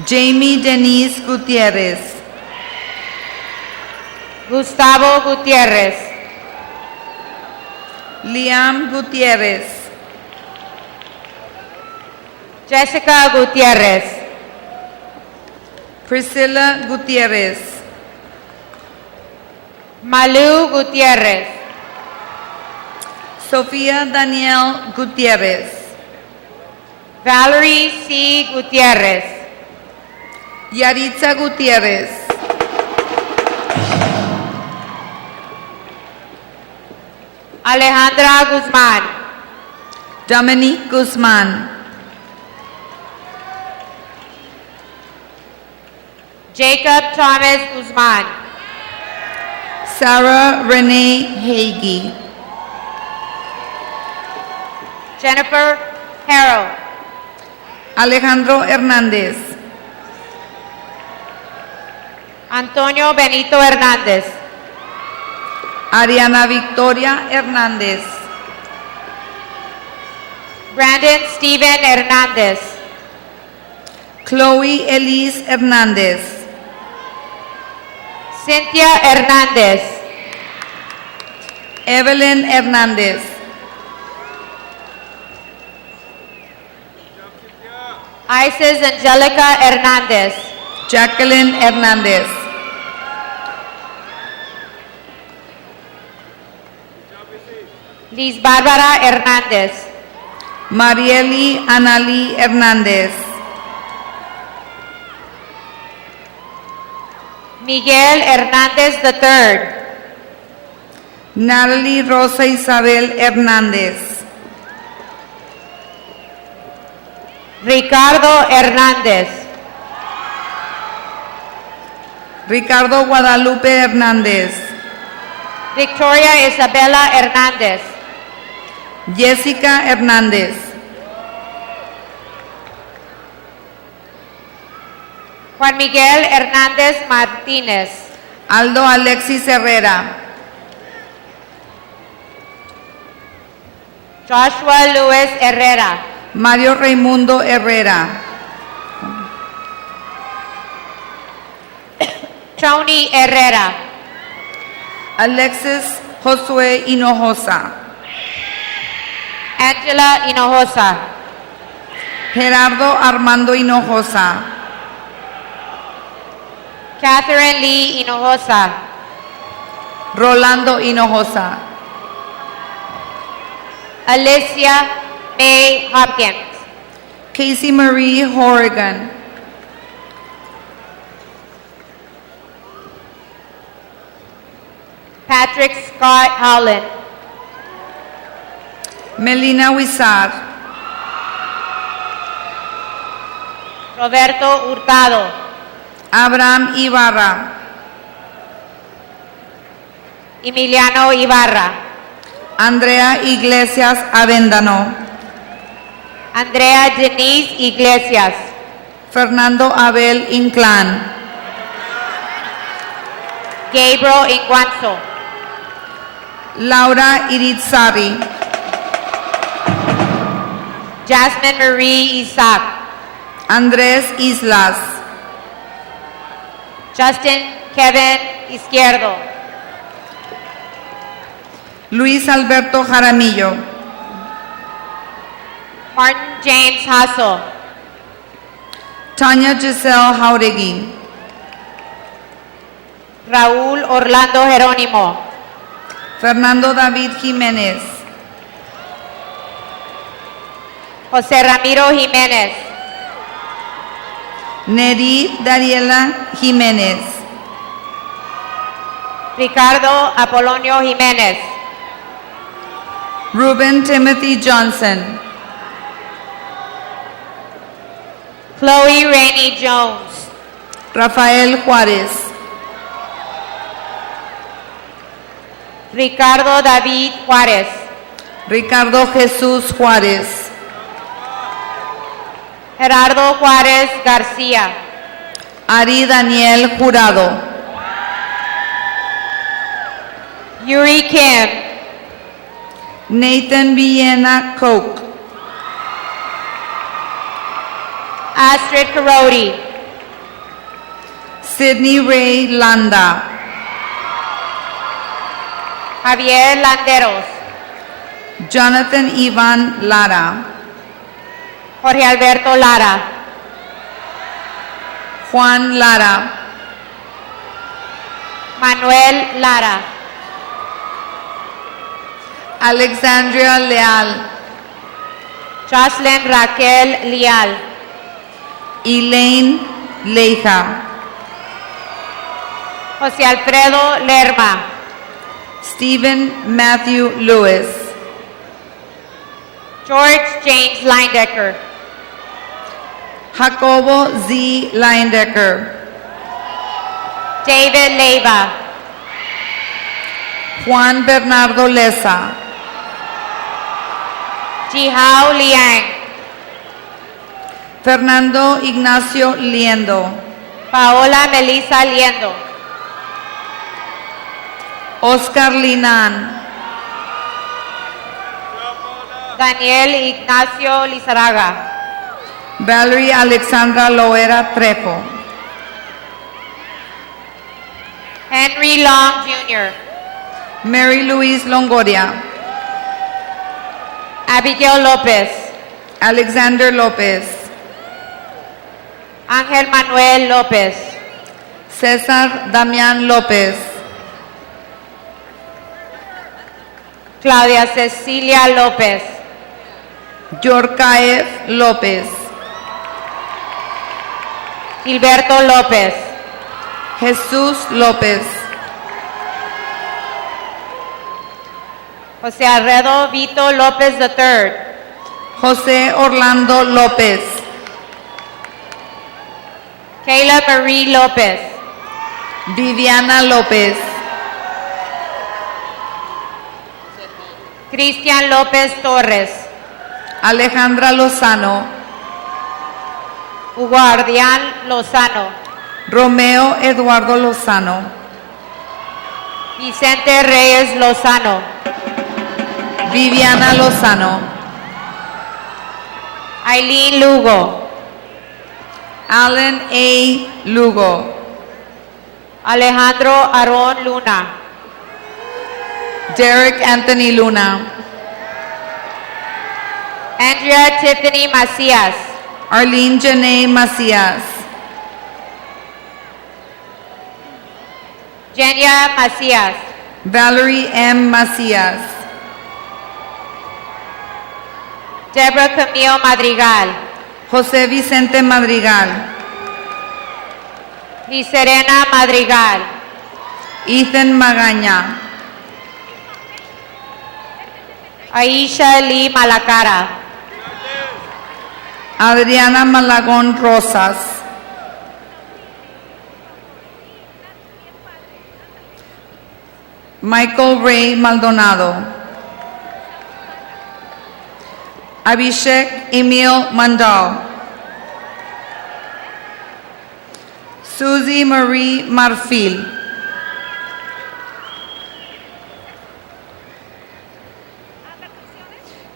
Jamie Denise Gutierrez. Gustavo Gutierrez. Liam Gutierrez. Jessica Gutierrez. Priscilla Gutierrez. Malu Gutierrez. Sofía Daniel Gutierrez. Valerie C. Gutierrez. Yaritza Gutierrez. Alejandra Guzman. Dominique Guzman. Jacob Thomas Guzman. Sarah Renee Hagee. Jennifer Harrell. Alejandro Hernández. Antonio Benito Hernández. Ariana Victoria Hernández. Brandon Steven Hernández. Chloe Elise Hernández. Cynthia Hernández. Evelyn Hernández. Isis Angelica Hernández. Jacqueline Hernández. Liz Bárbara Hernández. Marieli Anali Hernández. Miguel Hernández III. Natalie Rosa Isabel Hernández. Ricardo Hernández. Ricardo Guadalupe Hernández. Victoria Isabela Hernández. Jessica Hernández. Juan Miguel Hernández Martínez. Aldo Alexis Herrera. Joshua Luis Herrera. Mario Raimundo Herrera. Tony Herrera. Alexis Josué Hinojosa. Angela Hinojosa. Gerardo Armando Hinojosa, Catherine Lee Hinojosa. Rolando Hinojosa, Alicia May Hopkins. Casey Marie Horrigan, Patrick Scott Howland. Melina Huizar, Roberto Hurtado. Abraham Ibarra, Emiliano Ibarra. Andrea Iglesias Avéndano, Andrea Denise Iglesias. Fernando Abel Inclán, Gabriel Inguanzo. Laura Iritzari, Jasmine Marie Isaac. Andrés Islas, Justin Kevin Izquierdo. Luis Alberto Jaramillo, Martin James Hassel. Tanya Giselle Jauregui, Raúl Orlando Jerónimo. Fernando David Jiménez, José Ramiro Jiménez. Neri Dariela Jiménez, Ricardo Apolonio Jiménez. Ruben Timothy Johnson, Chloe Rainey Jones. Rafael Juárez, Ricardo David Juárez. Ricardo Jesús Juárez, Gerardo Juárez García. Ari Daniel Jurado, Yuri Kim. Nathan Villena Coke, Astrid Carodi. Sidney Ray Landa, Javier Landeros. Jonathan Ivan Lara, Jorge Alberto Lara. Juan Lara, Manuel Lara. Alexandria Leal, Jocelyn Raquel Leal. Elaine Leija, José Alfredo Lerma. Stephen Matthew Lewis, George James Leindecker. Jacobo Z. Leindecker, David Leiva. Juan Bernardo Leza, Jihao Liang. Fernando Ignacio Liendo, Paola Melissa Liendo. Oscar Linan, Daniel Ignacio Lizaraga. Valerie Alexandra Loera Trejo, Henry Long Jr. Mary Louise Longoria, Abigail Lopez. Alexander Lopez, Ángel Manuel López. César Damián López, Claudia Cecilia López. Yorkaev López, Gilberto López. Jesús López, José Alfredo Vito López III. José Orlando López, Kayla Marie López. Viviana López, Cristian López Torres. Alejandra Lozano, Hugo Ardián Lozano. Romeo Eduardo Lozano, Vicente Reyes Lozano. Viviana Lozano, Aileen Lugo. Alan A. Lugo, Alejandro Aarón Luna. Derek Anthony Luna, Andrea Tiffany Macias. Arlene Janae Macias. Jenya Macias. Valerie M. Macias. Deborah Camille Madrigal. José Vicente Madrigal. Liserena Madrigal. Ethan Magaña. Aisha Lee Malacara. Adriana Malagón Rosas. Michael Ray Maldonado. Abhishek Emil Mandal. Susie Marie Marfil.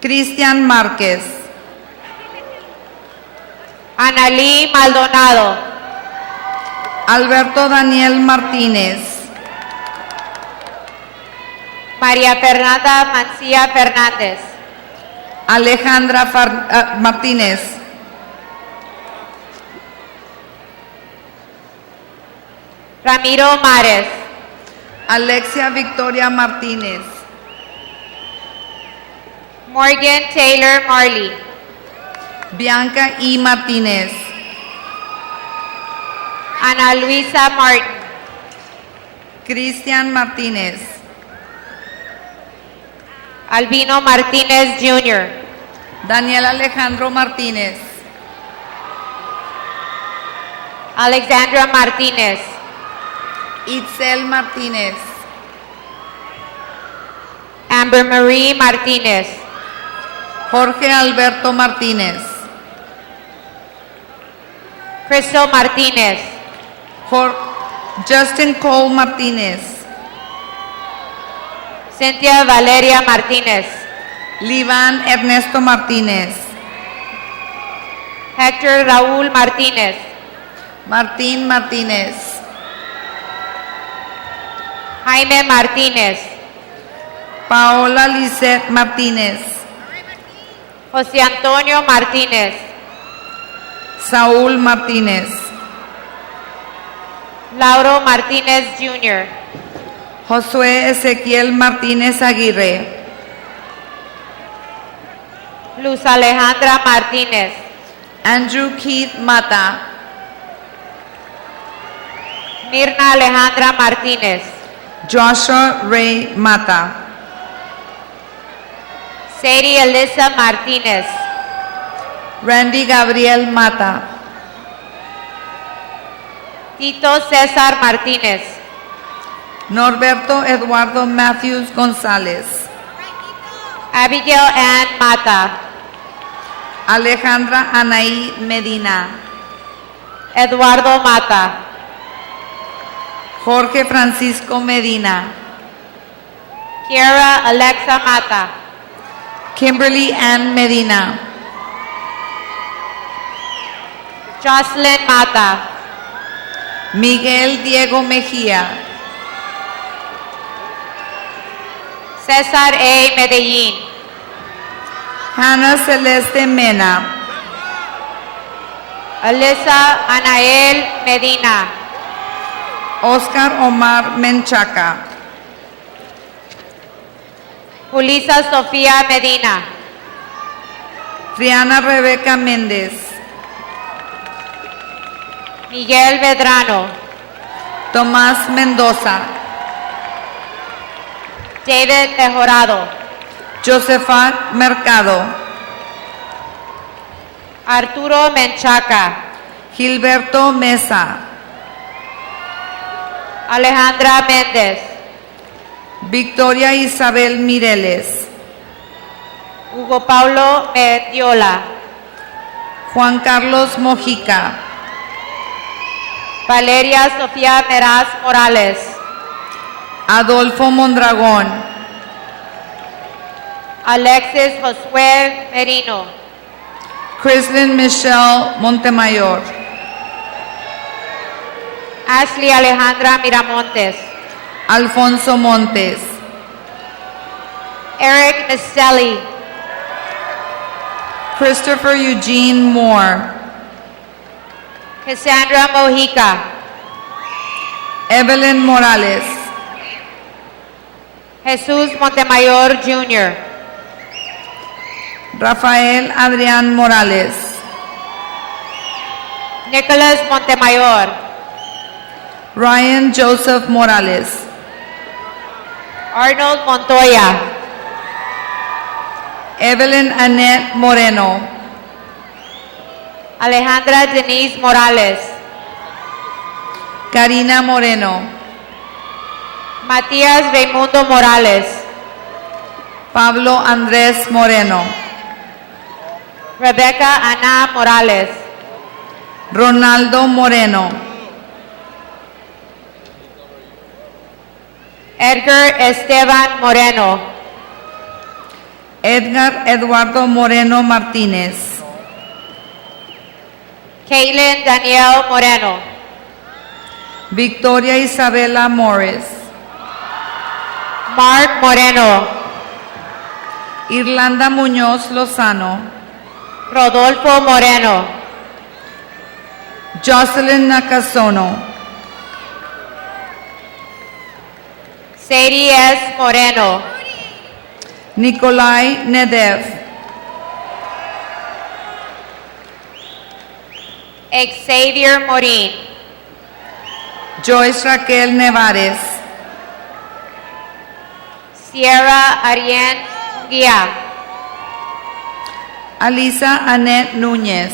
Cristian Márquez. Analí Maldonado. Alberto Daniel Martínez. María Fernanda Mancía Fernández. Alejandra Martínez. Ramiro Mares. Alexia Victoria Martínez. Morgan Taylor Marley. Bianca E. Martínez. Ana Luisa Martin. Cristian Martínez. Albino Martínez Jr. Daniel Alejandro Martínez. Alexandra Martínez. Itzel Martínez. Amber Marie Martínez. Jorge Alberto Martínez. Crystal Martínez. Justin Cole Martínez. Cynthia Valeria Martínez. Liván Ernesto Martínez. Hector Raúl Martínez. Martín Martínez. Jaime Martínez. Paola Lisette Martínez. José Antonio Martínez. Saúl Martínez. Lauro Martínez Jr. Josué Ezequiel Martínez Aguirre. Luz Alejandra Martínez. Andrew Keith Mata. Mirna Alejandra Martínez. Joshua Ray Mata. Sadie Alyssa Martínez. Randy Gabriel Mata. Tito César Martínez. Norberto Eduardo Matthews González. Abigail Ann Mata. Alejandra Anaí Medina. Eduardo Mata. Jorge Francisco Medina. Kiara Alexa Mata. Kimberly Ann Medina. Jocelyn Mata. Miguel Diego Mejía. César A. Medellín. Hannah Celeste Mena. Alyssa Anael Medina. Oscar Omar Menchaca. Julisa Sofía Medina. Triana Rebeca Méndez. Miguel Medrano. Tomás Mendoza. David Mejorado. Josefat Mercado. Arturo Menchaca. Gilberto Mesa. Alejandra Méndez. Victoria Isabel Mireles. Hugo Paulo Mendiola. Juan Carlos Mojica. Valeria Sofía Meraz Morales. Adolfo Mondragón. Alexis Josué Merino. Crislin Michelle Montemayor. Ashley Alejandra Miramontes. Alfonso Montes. Eric Mistelli. Christopher Eugene Moore, Cassandra Mojica, Evelyn Morales, Jesus Montemayor Jr., Rafael Adrián Morales, Nicholas Montemayor, Ryan Joseph Morales, Arnold Montoya, Evelyn Annette Moreno, Alejandra Denise Morales, Karina Moreno, Matías Raimundo Morales, Pablo Andrés Moreno, Rebecca Ana Morales, Ronaldo Moreno, Edgar Esteban Moreno, Edgar Eduardo Moreno Martínez, Caitlin Danielle Moreno, Victoria Isabela Morris, Mark Moreno, Irlanda Muñoz Lozano, Rodolfo Moreno, Jocelyn Nacasono, Sadie S. Moreno, Nikolai Nedev, Xavier Morin, Joyce Raquel Nevares, Sierra Ariane Guía, Alisa Annette Núñez,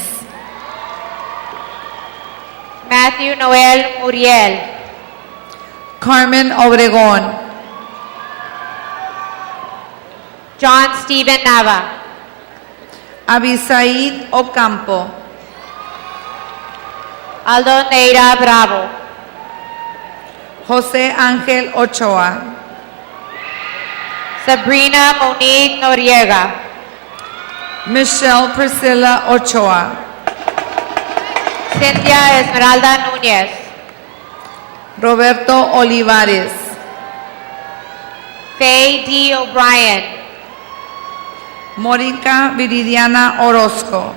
Matthew Noel Muriel, Carmen Obregón, John Stephen Nava, Abisaid Ocampo, Aldo Neira Bravo, José Ángel Ochoa, Sabrina Monique Noriega, Michelle Priscilla Ochoa, Cynthia Esmeralda Núñez, Roberto Olivares, Faye D. O'Brien, Mónica Viridiana Orozco,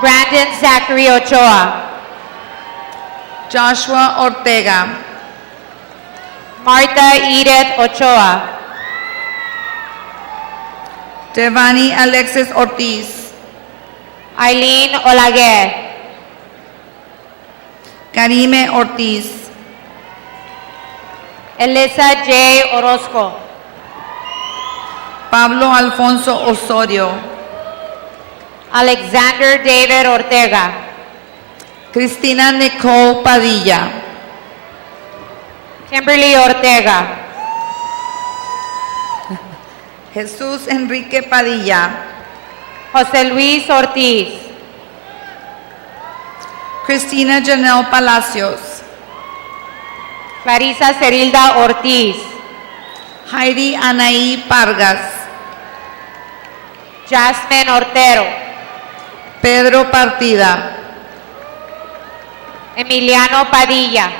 Brandon Zachary Ochoa, Joshua Ortega, Martha Edith Ochoa, Devani Alexis Ortiz, Eileen Olague, Karime Ortiz, Elisa J. Orozco, Pablo Alfonso Osorio, Alexander David Ortega, Cristina Nicole Padilla, Kimberly Ortega, Jesús Enrique Padilla, José Luis Ortiz, Cristina Janelle Palacios, Clarisa Cerilda Ortiz, Heidi Anaí Pargas, Jasmine Ortero, Pedro Partida, Emiliano Padilla,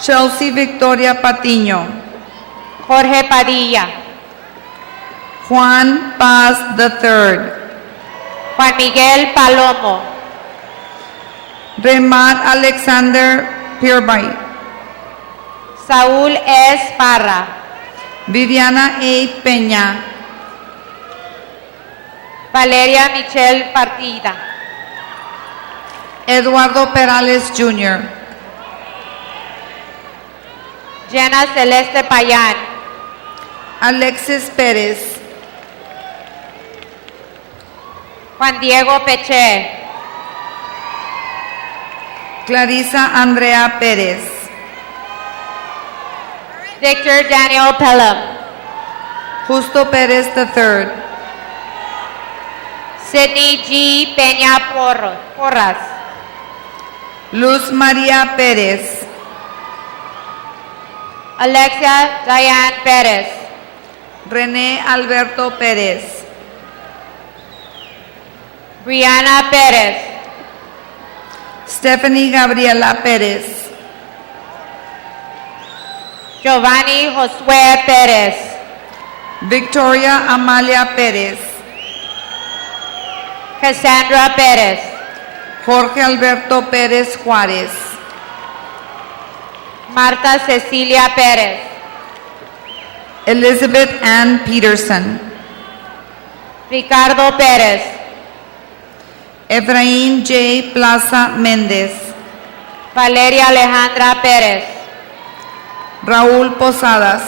Chelsea Victoria Patiño, Jorge Padilla, Juan Paz III, Juan Miguel Palomo, Remat Alexander Pirbay, Saúl S. Parra, Viviana A. Peña, Valeria Michelle Partida, Eduardo Perales Jr., Jenna Celeste Payán, Alexis Pérez, Juan Diego Peche, Clarisa Andrea Pérez, Victor Daniel Pelham, Justo Pérez III, Sidney G. Peña Porras, Luz María Pérez, Alexia Diane Pérez, René Alberto Pérez, Brianna Pérez, Stephanie Gabriela Pérez, Giovanni Josué Pérez, Victoria Amalia Pérez, Cassandra Perez, Jorge Alberto Pérez Juárez, Marta Cecilia Perez, Elizabeth Ann Peterson, Ricardo Perez, Efraín J. Plaza Méndez, Valeria Alejandra Perez, Raúl Posadas,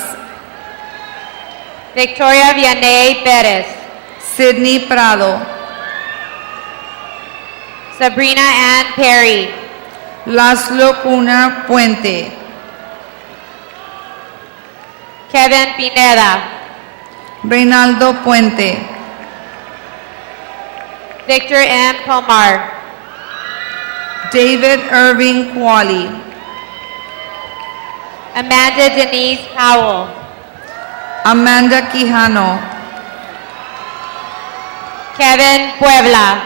Victoria Vianney Perez, Sidney Prado, Sabrina Ann Perry, Laszlo Cunha Puente, Kevin Pineda, Reinaldo Puente, Victor M. Pomar, David Irving Qualley, Amanda Denise Powell, Amanda Quijano, Kevin Puebla,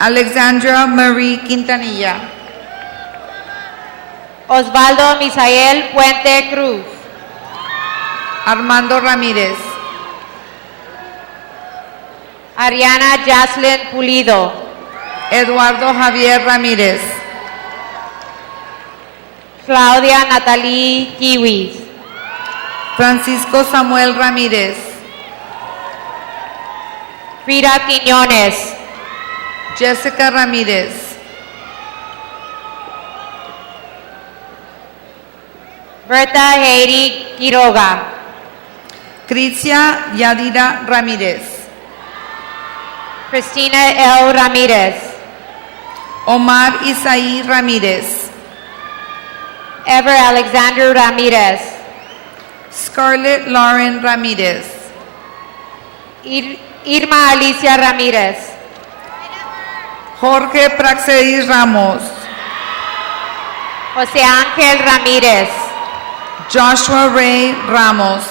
Alexandra Marie Quintanilla, Osvaldo Misael Puente Cruz, Armando Ramírez, Ariana Jaslyn Pulido, Eduardo Javier Ramírez, Claudia Natalie Kiwis, Francisco Samuel Ramírez, Frida Quiñones, Jessica Ramírez, Berta Heidi Quiroga, Critia Yadira Ramírez, Cristina L. Ramirez, Omar Isaí Ramírez, Ever Alexander Ramirez, Scarlett Lauren Ramírez, Irma Alicia Ramirez, Jorge Praxedis Ramos, José Ángel Ramírez, Joshua Ray Ramos,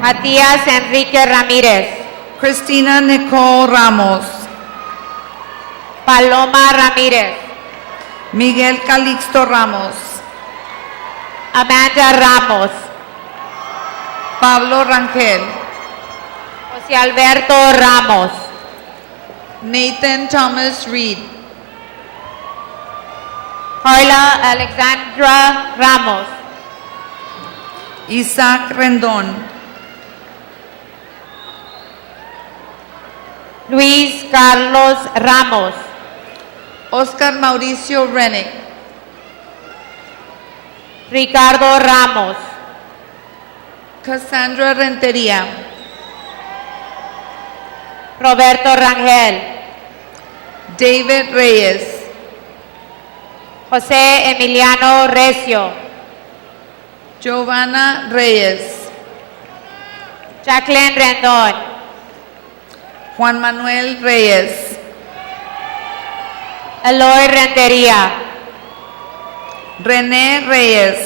Matías Enrique Ramírez, Christina Nicole Ramos, Paloma Ramírez, Miguel Calixto Ramos, Amanda Ramos, Pablo Rangel, José Alberto Ramos, Nathan Thomas Reed, Carla Alexandra Ramos, Isaac Rendón, Luis Carlos Ramos, Oscar Mauricio Rennick, Ricardo Ramos, Cassandra Rentería, Roberto Rangel, David Reyes, José Emiliano Recio, Giovanna Reyes, Jacqueline Rendón, Juan Manuel Reyes, Eloy Rentería, René Reyes,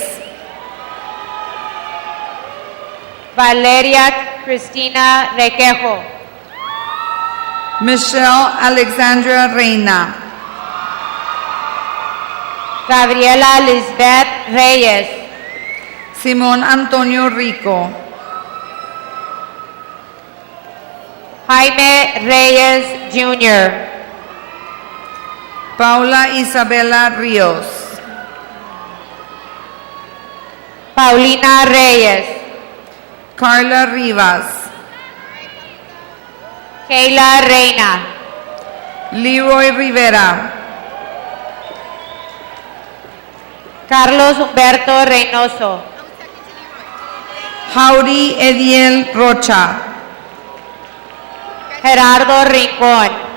Valeria Cristina Requejo, Michelle Alexandra Reina, Gabriela Lisbeth Reyes, Simón Antonio Rico, Jaime Reyes Jr., Paula Isabela Ríos, Paulina Reyes, Carla Rivas, Kayla Reina, Leroy Rivera, Carlos Humberto Reynoso, Jauri Ediel Rocha, Gerardo Rincón,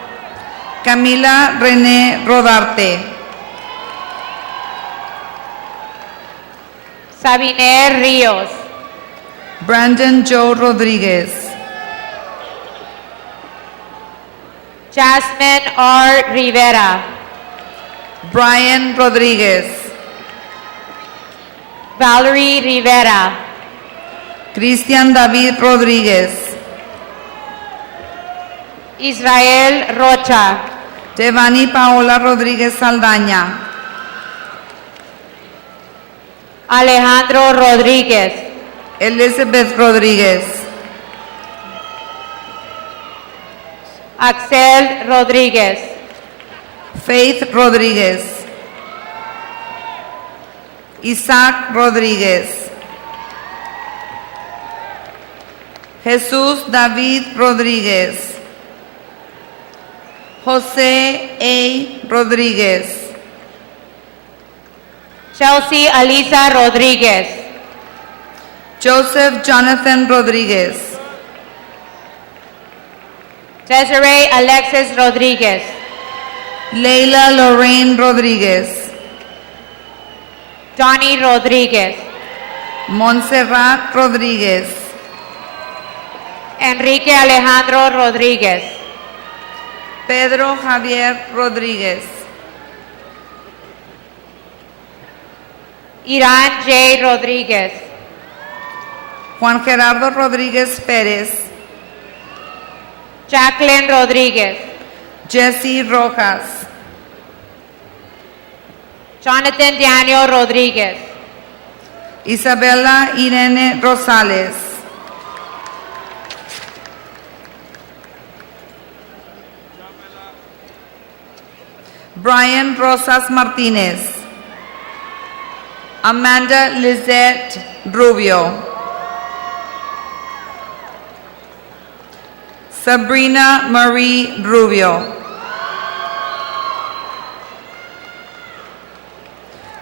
Camila René Rodarte, Sabiner Ríos, Brandon Joe Rodríguez, Jasmine R. Rivera, Brian Rodríguez, Valerie Rivera, Cristian David Rodríguez, Israel Rocha, Devani Paola Rodríguez Saldaña, Alejandro Rodríguez, Elizabeth Rodríguez, Axel Rodríguez. Faith Rodríguez. Isaac Rodríguez. Jesús David Rodríguez. José A. Rodríguez. Chelsea Alisa Rodríguez. Joseph Jonathan Rodríguez. Desiree Alexis Rodríguez. Leila Lorraine Rodríguez. Donnie Rodríguez. Montserrat Rodríguez. Enrique Alejandro Rodríguez. Pedro Javier Rodríguez. Irán J. Rodríguez. Juan Gerardo Rodríguez Pérez. Jacqueline Rodríguez. Jesse Rojas. Jonathan Daniel Rodríguez. Isabela Irene Rosales. Brian Rosas Martínez. Amanda Lizette Rubio. Sabrina Marie Rubio.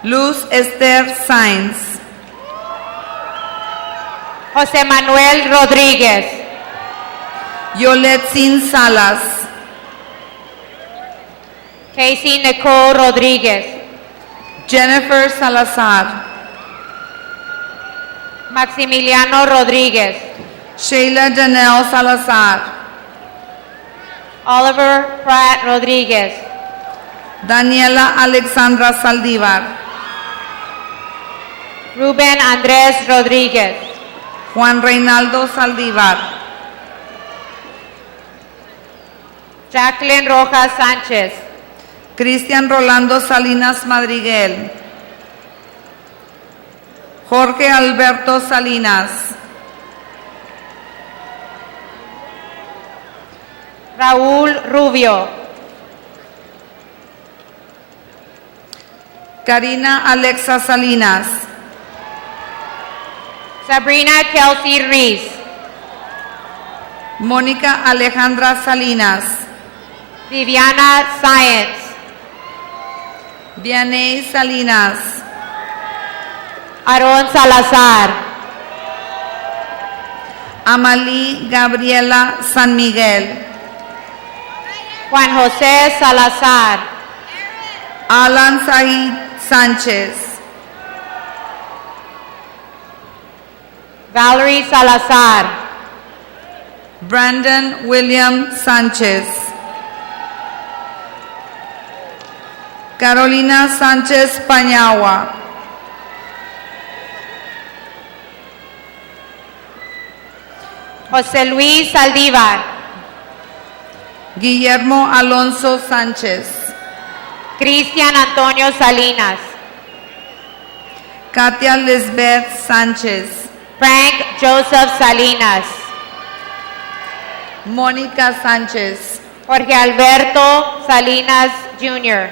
Luz Esther Sainz. José Manuel Rodríguez. Yoletzin Salas. Casey Nicole Rodríguez. Jennifer Salazar. Maximiliano Rodríguez. Sheila Janelle Salazar. Oliver Pratt Rodríguez. Daniela Alexandra Saldívar. Rubén Andrés Rodríguez. Juan Reinaldo Saldívar. Jacqueline Rojas Sánchez. Cristian Rolando Salinas Madriguel. Jorge Alberto Salinas. Raúl Rubio. Karina Alexa Salinas. Sabrina Kelsey Reese. Mónica Alejandra Salinas. Viviana Science. Vianey Salinas. Aarón Salazar. Amalí Gabriela San Miguel. Juan José Salazar. Alan Said Sánchez. Valerie Salazar. Brandon William Sánchez. Carolina Sánchez Pañagua. José Luis Saldívar. Guillermo Alonso Sánchez. Cristian Antonio Salinas. Katia Lisbeth Sánchez. Frank Joseph Salinas. Mónica Sánchez. Jorge Alberto Salinas Jr.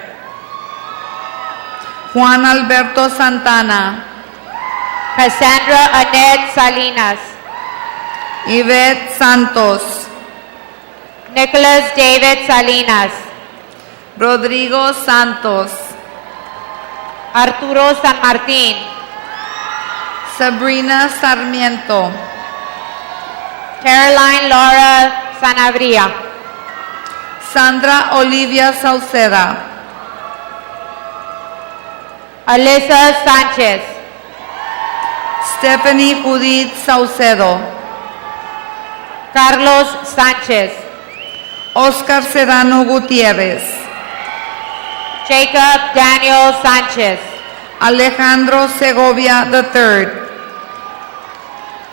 Juan Alberto Santana. Cassandra Annette Salinas. Yvette Santos. Nicholas David Salinas. Rodrigo Santos. Arturo San Martín. Sabrina Sarmiento. Caroline Laura Sanabria. Sandra Olivia Sauceda. Alyssa Sánchez. Stephanie Judith Saucedo. Carlos Sánchez. Oscar Serrano Gutiérrez. Jacob Daniel Sánchez. Alejandro Segovia III.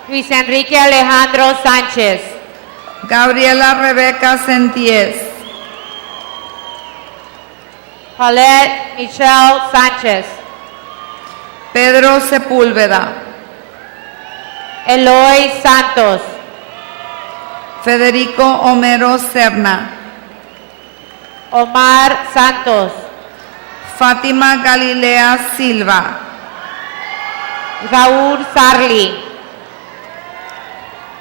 Luis Enrique Alejandro Sánchez. Gabriela Rebeca Senties. Paulette Michelle Sánchez. Pedro Sepúlveda. Eloy Santos. Federico Homero Serna. Omar Santos, Fátima Galilea Silva, Raúl Sarli,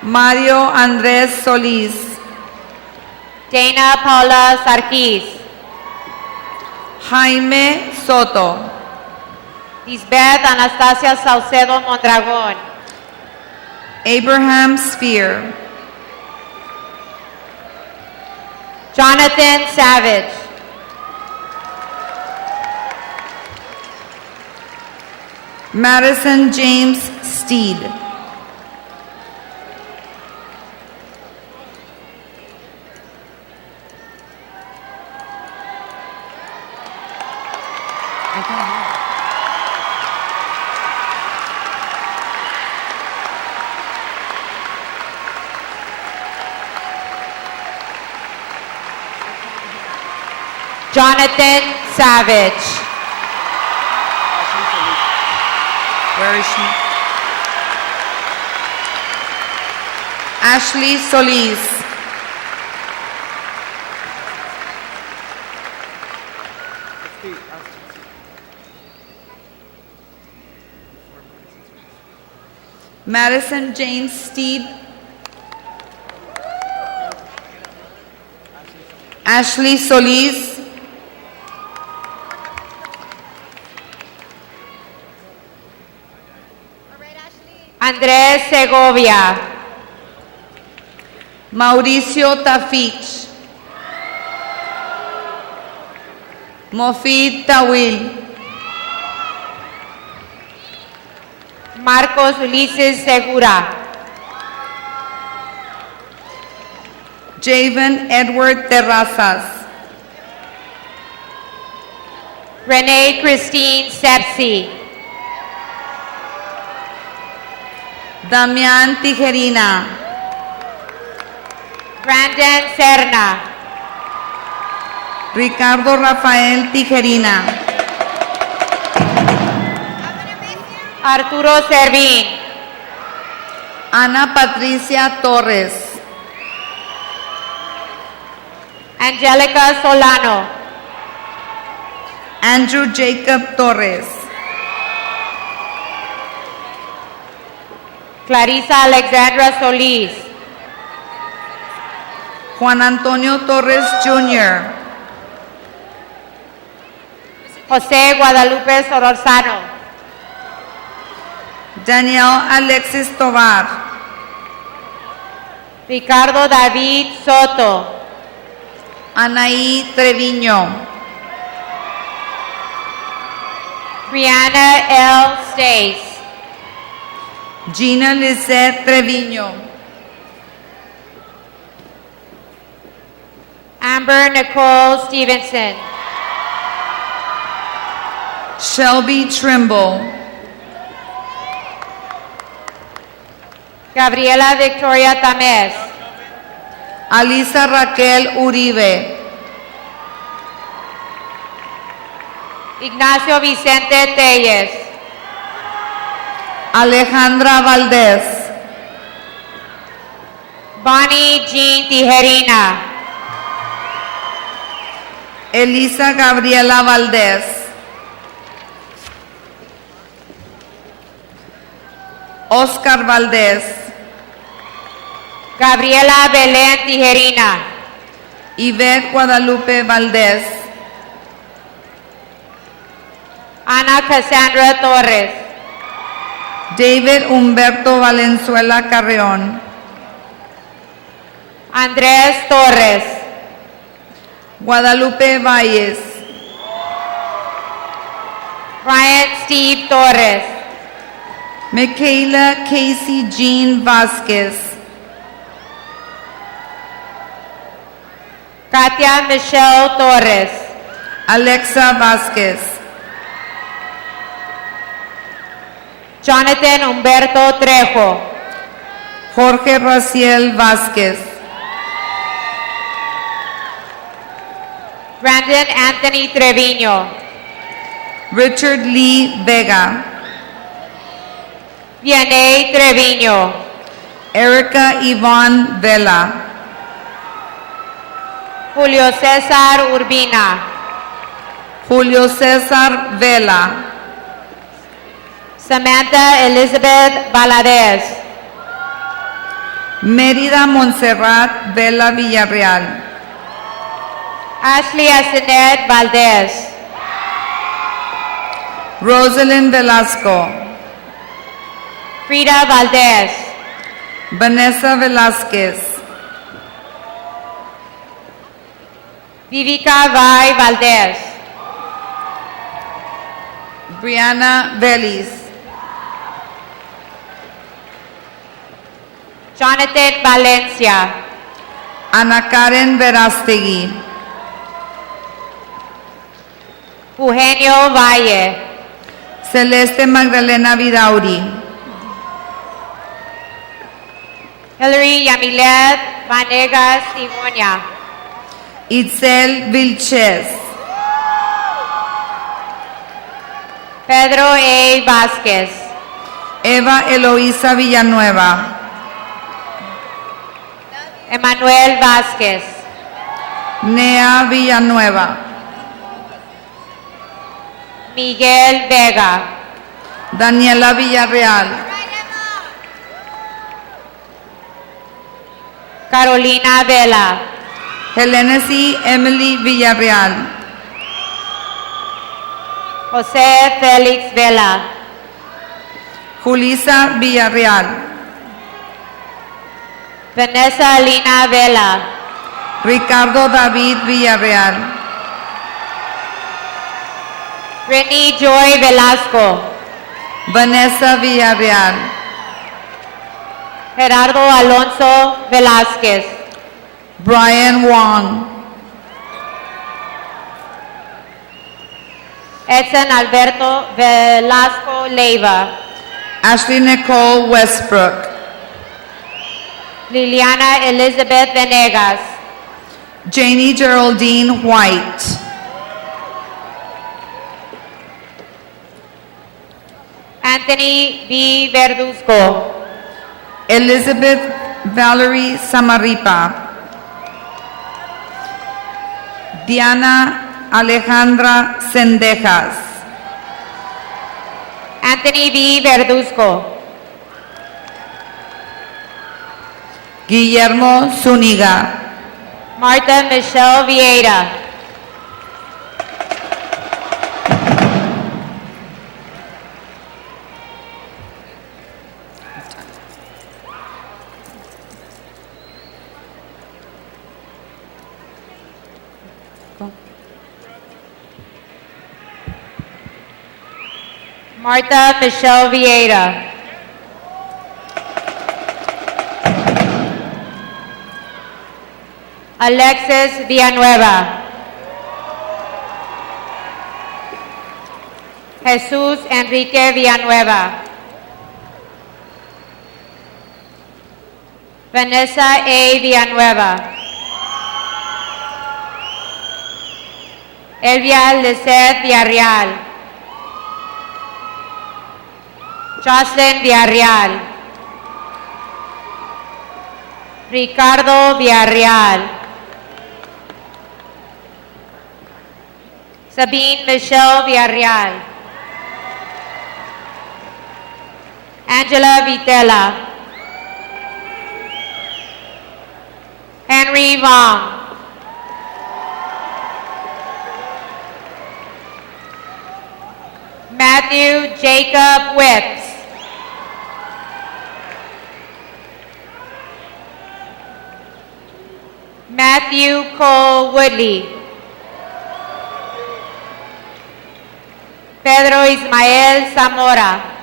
Mario Andrés Solís, Dana Paula Sarkis, Jaime Soto, Lisbeth Anastasia Saucedo Mondragón, Abraham Spear, Jonathan Savage, Madison James Steed, Jonathan Savage, where is she? Ashley Solís, Madison James Steed, Ashley Solís, Andrés Segovia, Mauricio Tafich, Mofid Tawil, Marcos Ulises Segura, Javen Edward Terrazas, Renee Christine Sepsi, Damián Tijerina, Brandon Serna, Ricardo Rafael Tijerina, Arturo Servín, Ana Patricia Torres, Angelica Solano, Andrew Jacob Torres, Clarisa Alexandra Solís, Juan Antonio Torres Jr., José Guadalupe Sororzano, Daniel Alexis Tovar, Ricardo David Soto, Anaí Treviño, Brianna L. Stace, Gina Lizette Treviño, Amber Nicole Stevenson, Shelby Trimble, Gabriela Victoria Tamés, Alisa Raquel Uribe, Ignacio Vicente Telles, Alejandra Valdez, Bonnie Jean Tijerina, Elisa Gabriela Valdez, Oscar Valdez, Gabriela Belén Tijerina, Yvette Guadalupe Valdez, Ana Cassandra Torres, David Humberto Valenzuela Carreón, Andrés Torres, Guadalupe Valles, Ryan Steve Torres, Michaela Casey Jean Vasquez, Katia Michelle Torres, Alexa Vasquez, Jonathan Humberto Trejo, Jorge Raciel Vasquez, Brandon Anthony Treviño, Richard Lee Vega, Vianey Treviño, Erica Yvonne Vela, Julio Cesar Urbina, Julio César Vela, Samantha Elizabeth Valadez, Mérida Montserrat Vela Villarreal, Ashley Asinet Valdez, Rosalind Velasco, Frida Valdez, Vanessa Velázquez, Vivica Vai Valdez, Brianna Vélez, Jonathan Valencia, Ana Karen Verástegui, Eugenio Valle, Celeste Magdalena Vidauri, Hillary Yamilet Vanegas Iguña, Itzel Vilches, Pedro A. Vázquez, Eva Eloísa Villanueva, Emanuel Vázquez, Nea Villanueva, Miguel Vega, Daniela Villarreal, Carolina Vela, Helenesy Emily Villarreal, José Félix Vela, Julisa Villarreal, Vanessa Lina Vela, Ricardo David Villarreal, Brittany Joy Velasco, Vanessa Villarreal, Gerardo Alonso Velázquez, Brian Wong, Edson Alberto Velasco Leiva, Ashley Nicole Westbrook, Liliana Elizabeth Venegas, Janie Geraldine White, Anthony B. Verduzco, Elizabeth Valerie Samaripa, Diana Alejandra Sendejas, Anthony B. Verduzco, Guillermo Zúñiga, Marta Michelle Vieira, Marta Michelle Vieira, Alexis Villanueva, Jesús Enrique Villanueva, Vanessa A. Villanueva, Elvia Lizeth Villarreal, Jocelyn Villarreal, Ricardo Villarreal, Sabine Michelle Villarreal, Angela Vitela, Henry Vong, Matthew Jacob Whips, Matthew Cole Woodley, Pedro Ismael Zamora,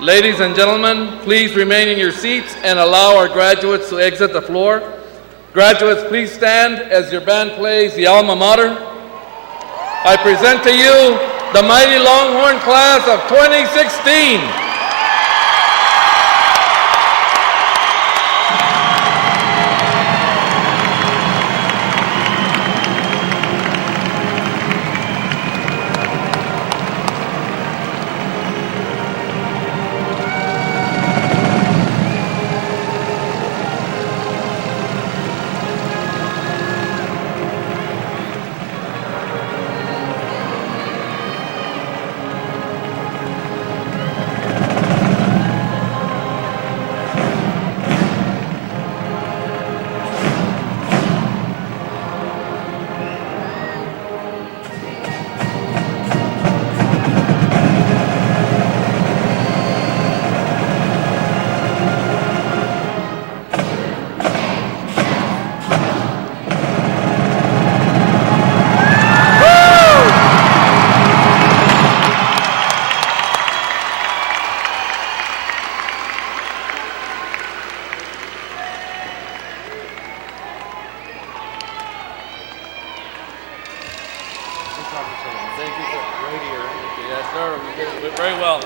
Ladies and gentlemen, please remain in your seats and allow our graduates to exit the floor. Graduates, please stand as your band plays the alma mater. I present to you the mighty Longhorn class of 2016. Thank you, sir. Right here. Yes, sir. We did it very well.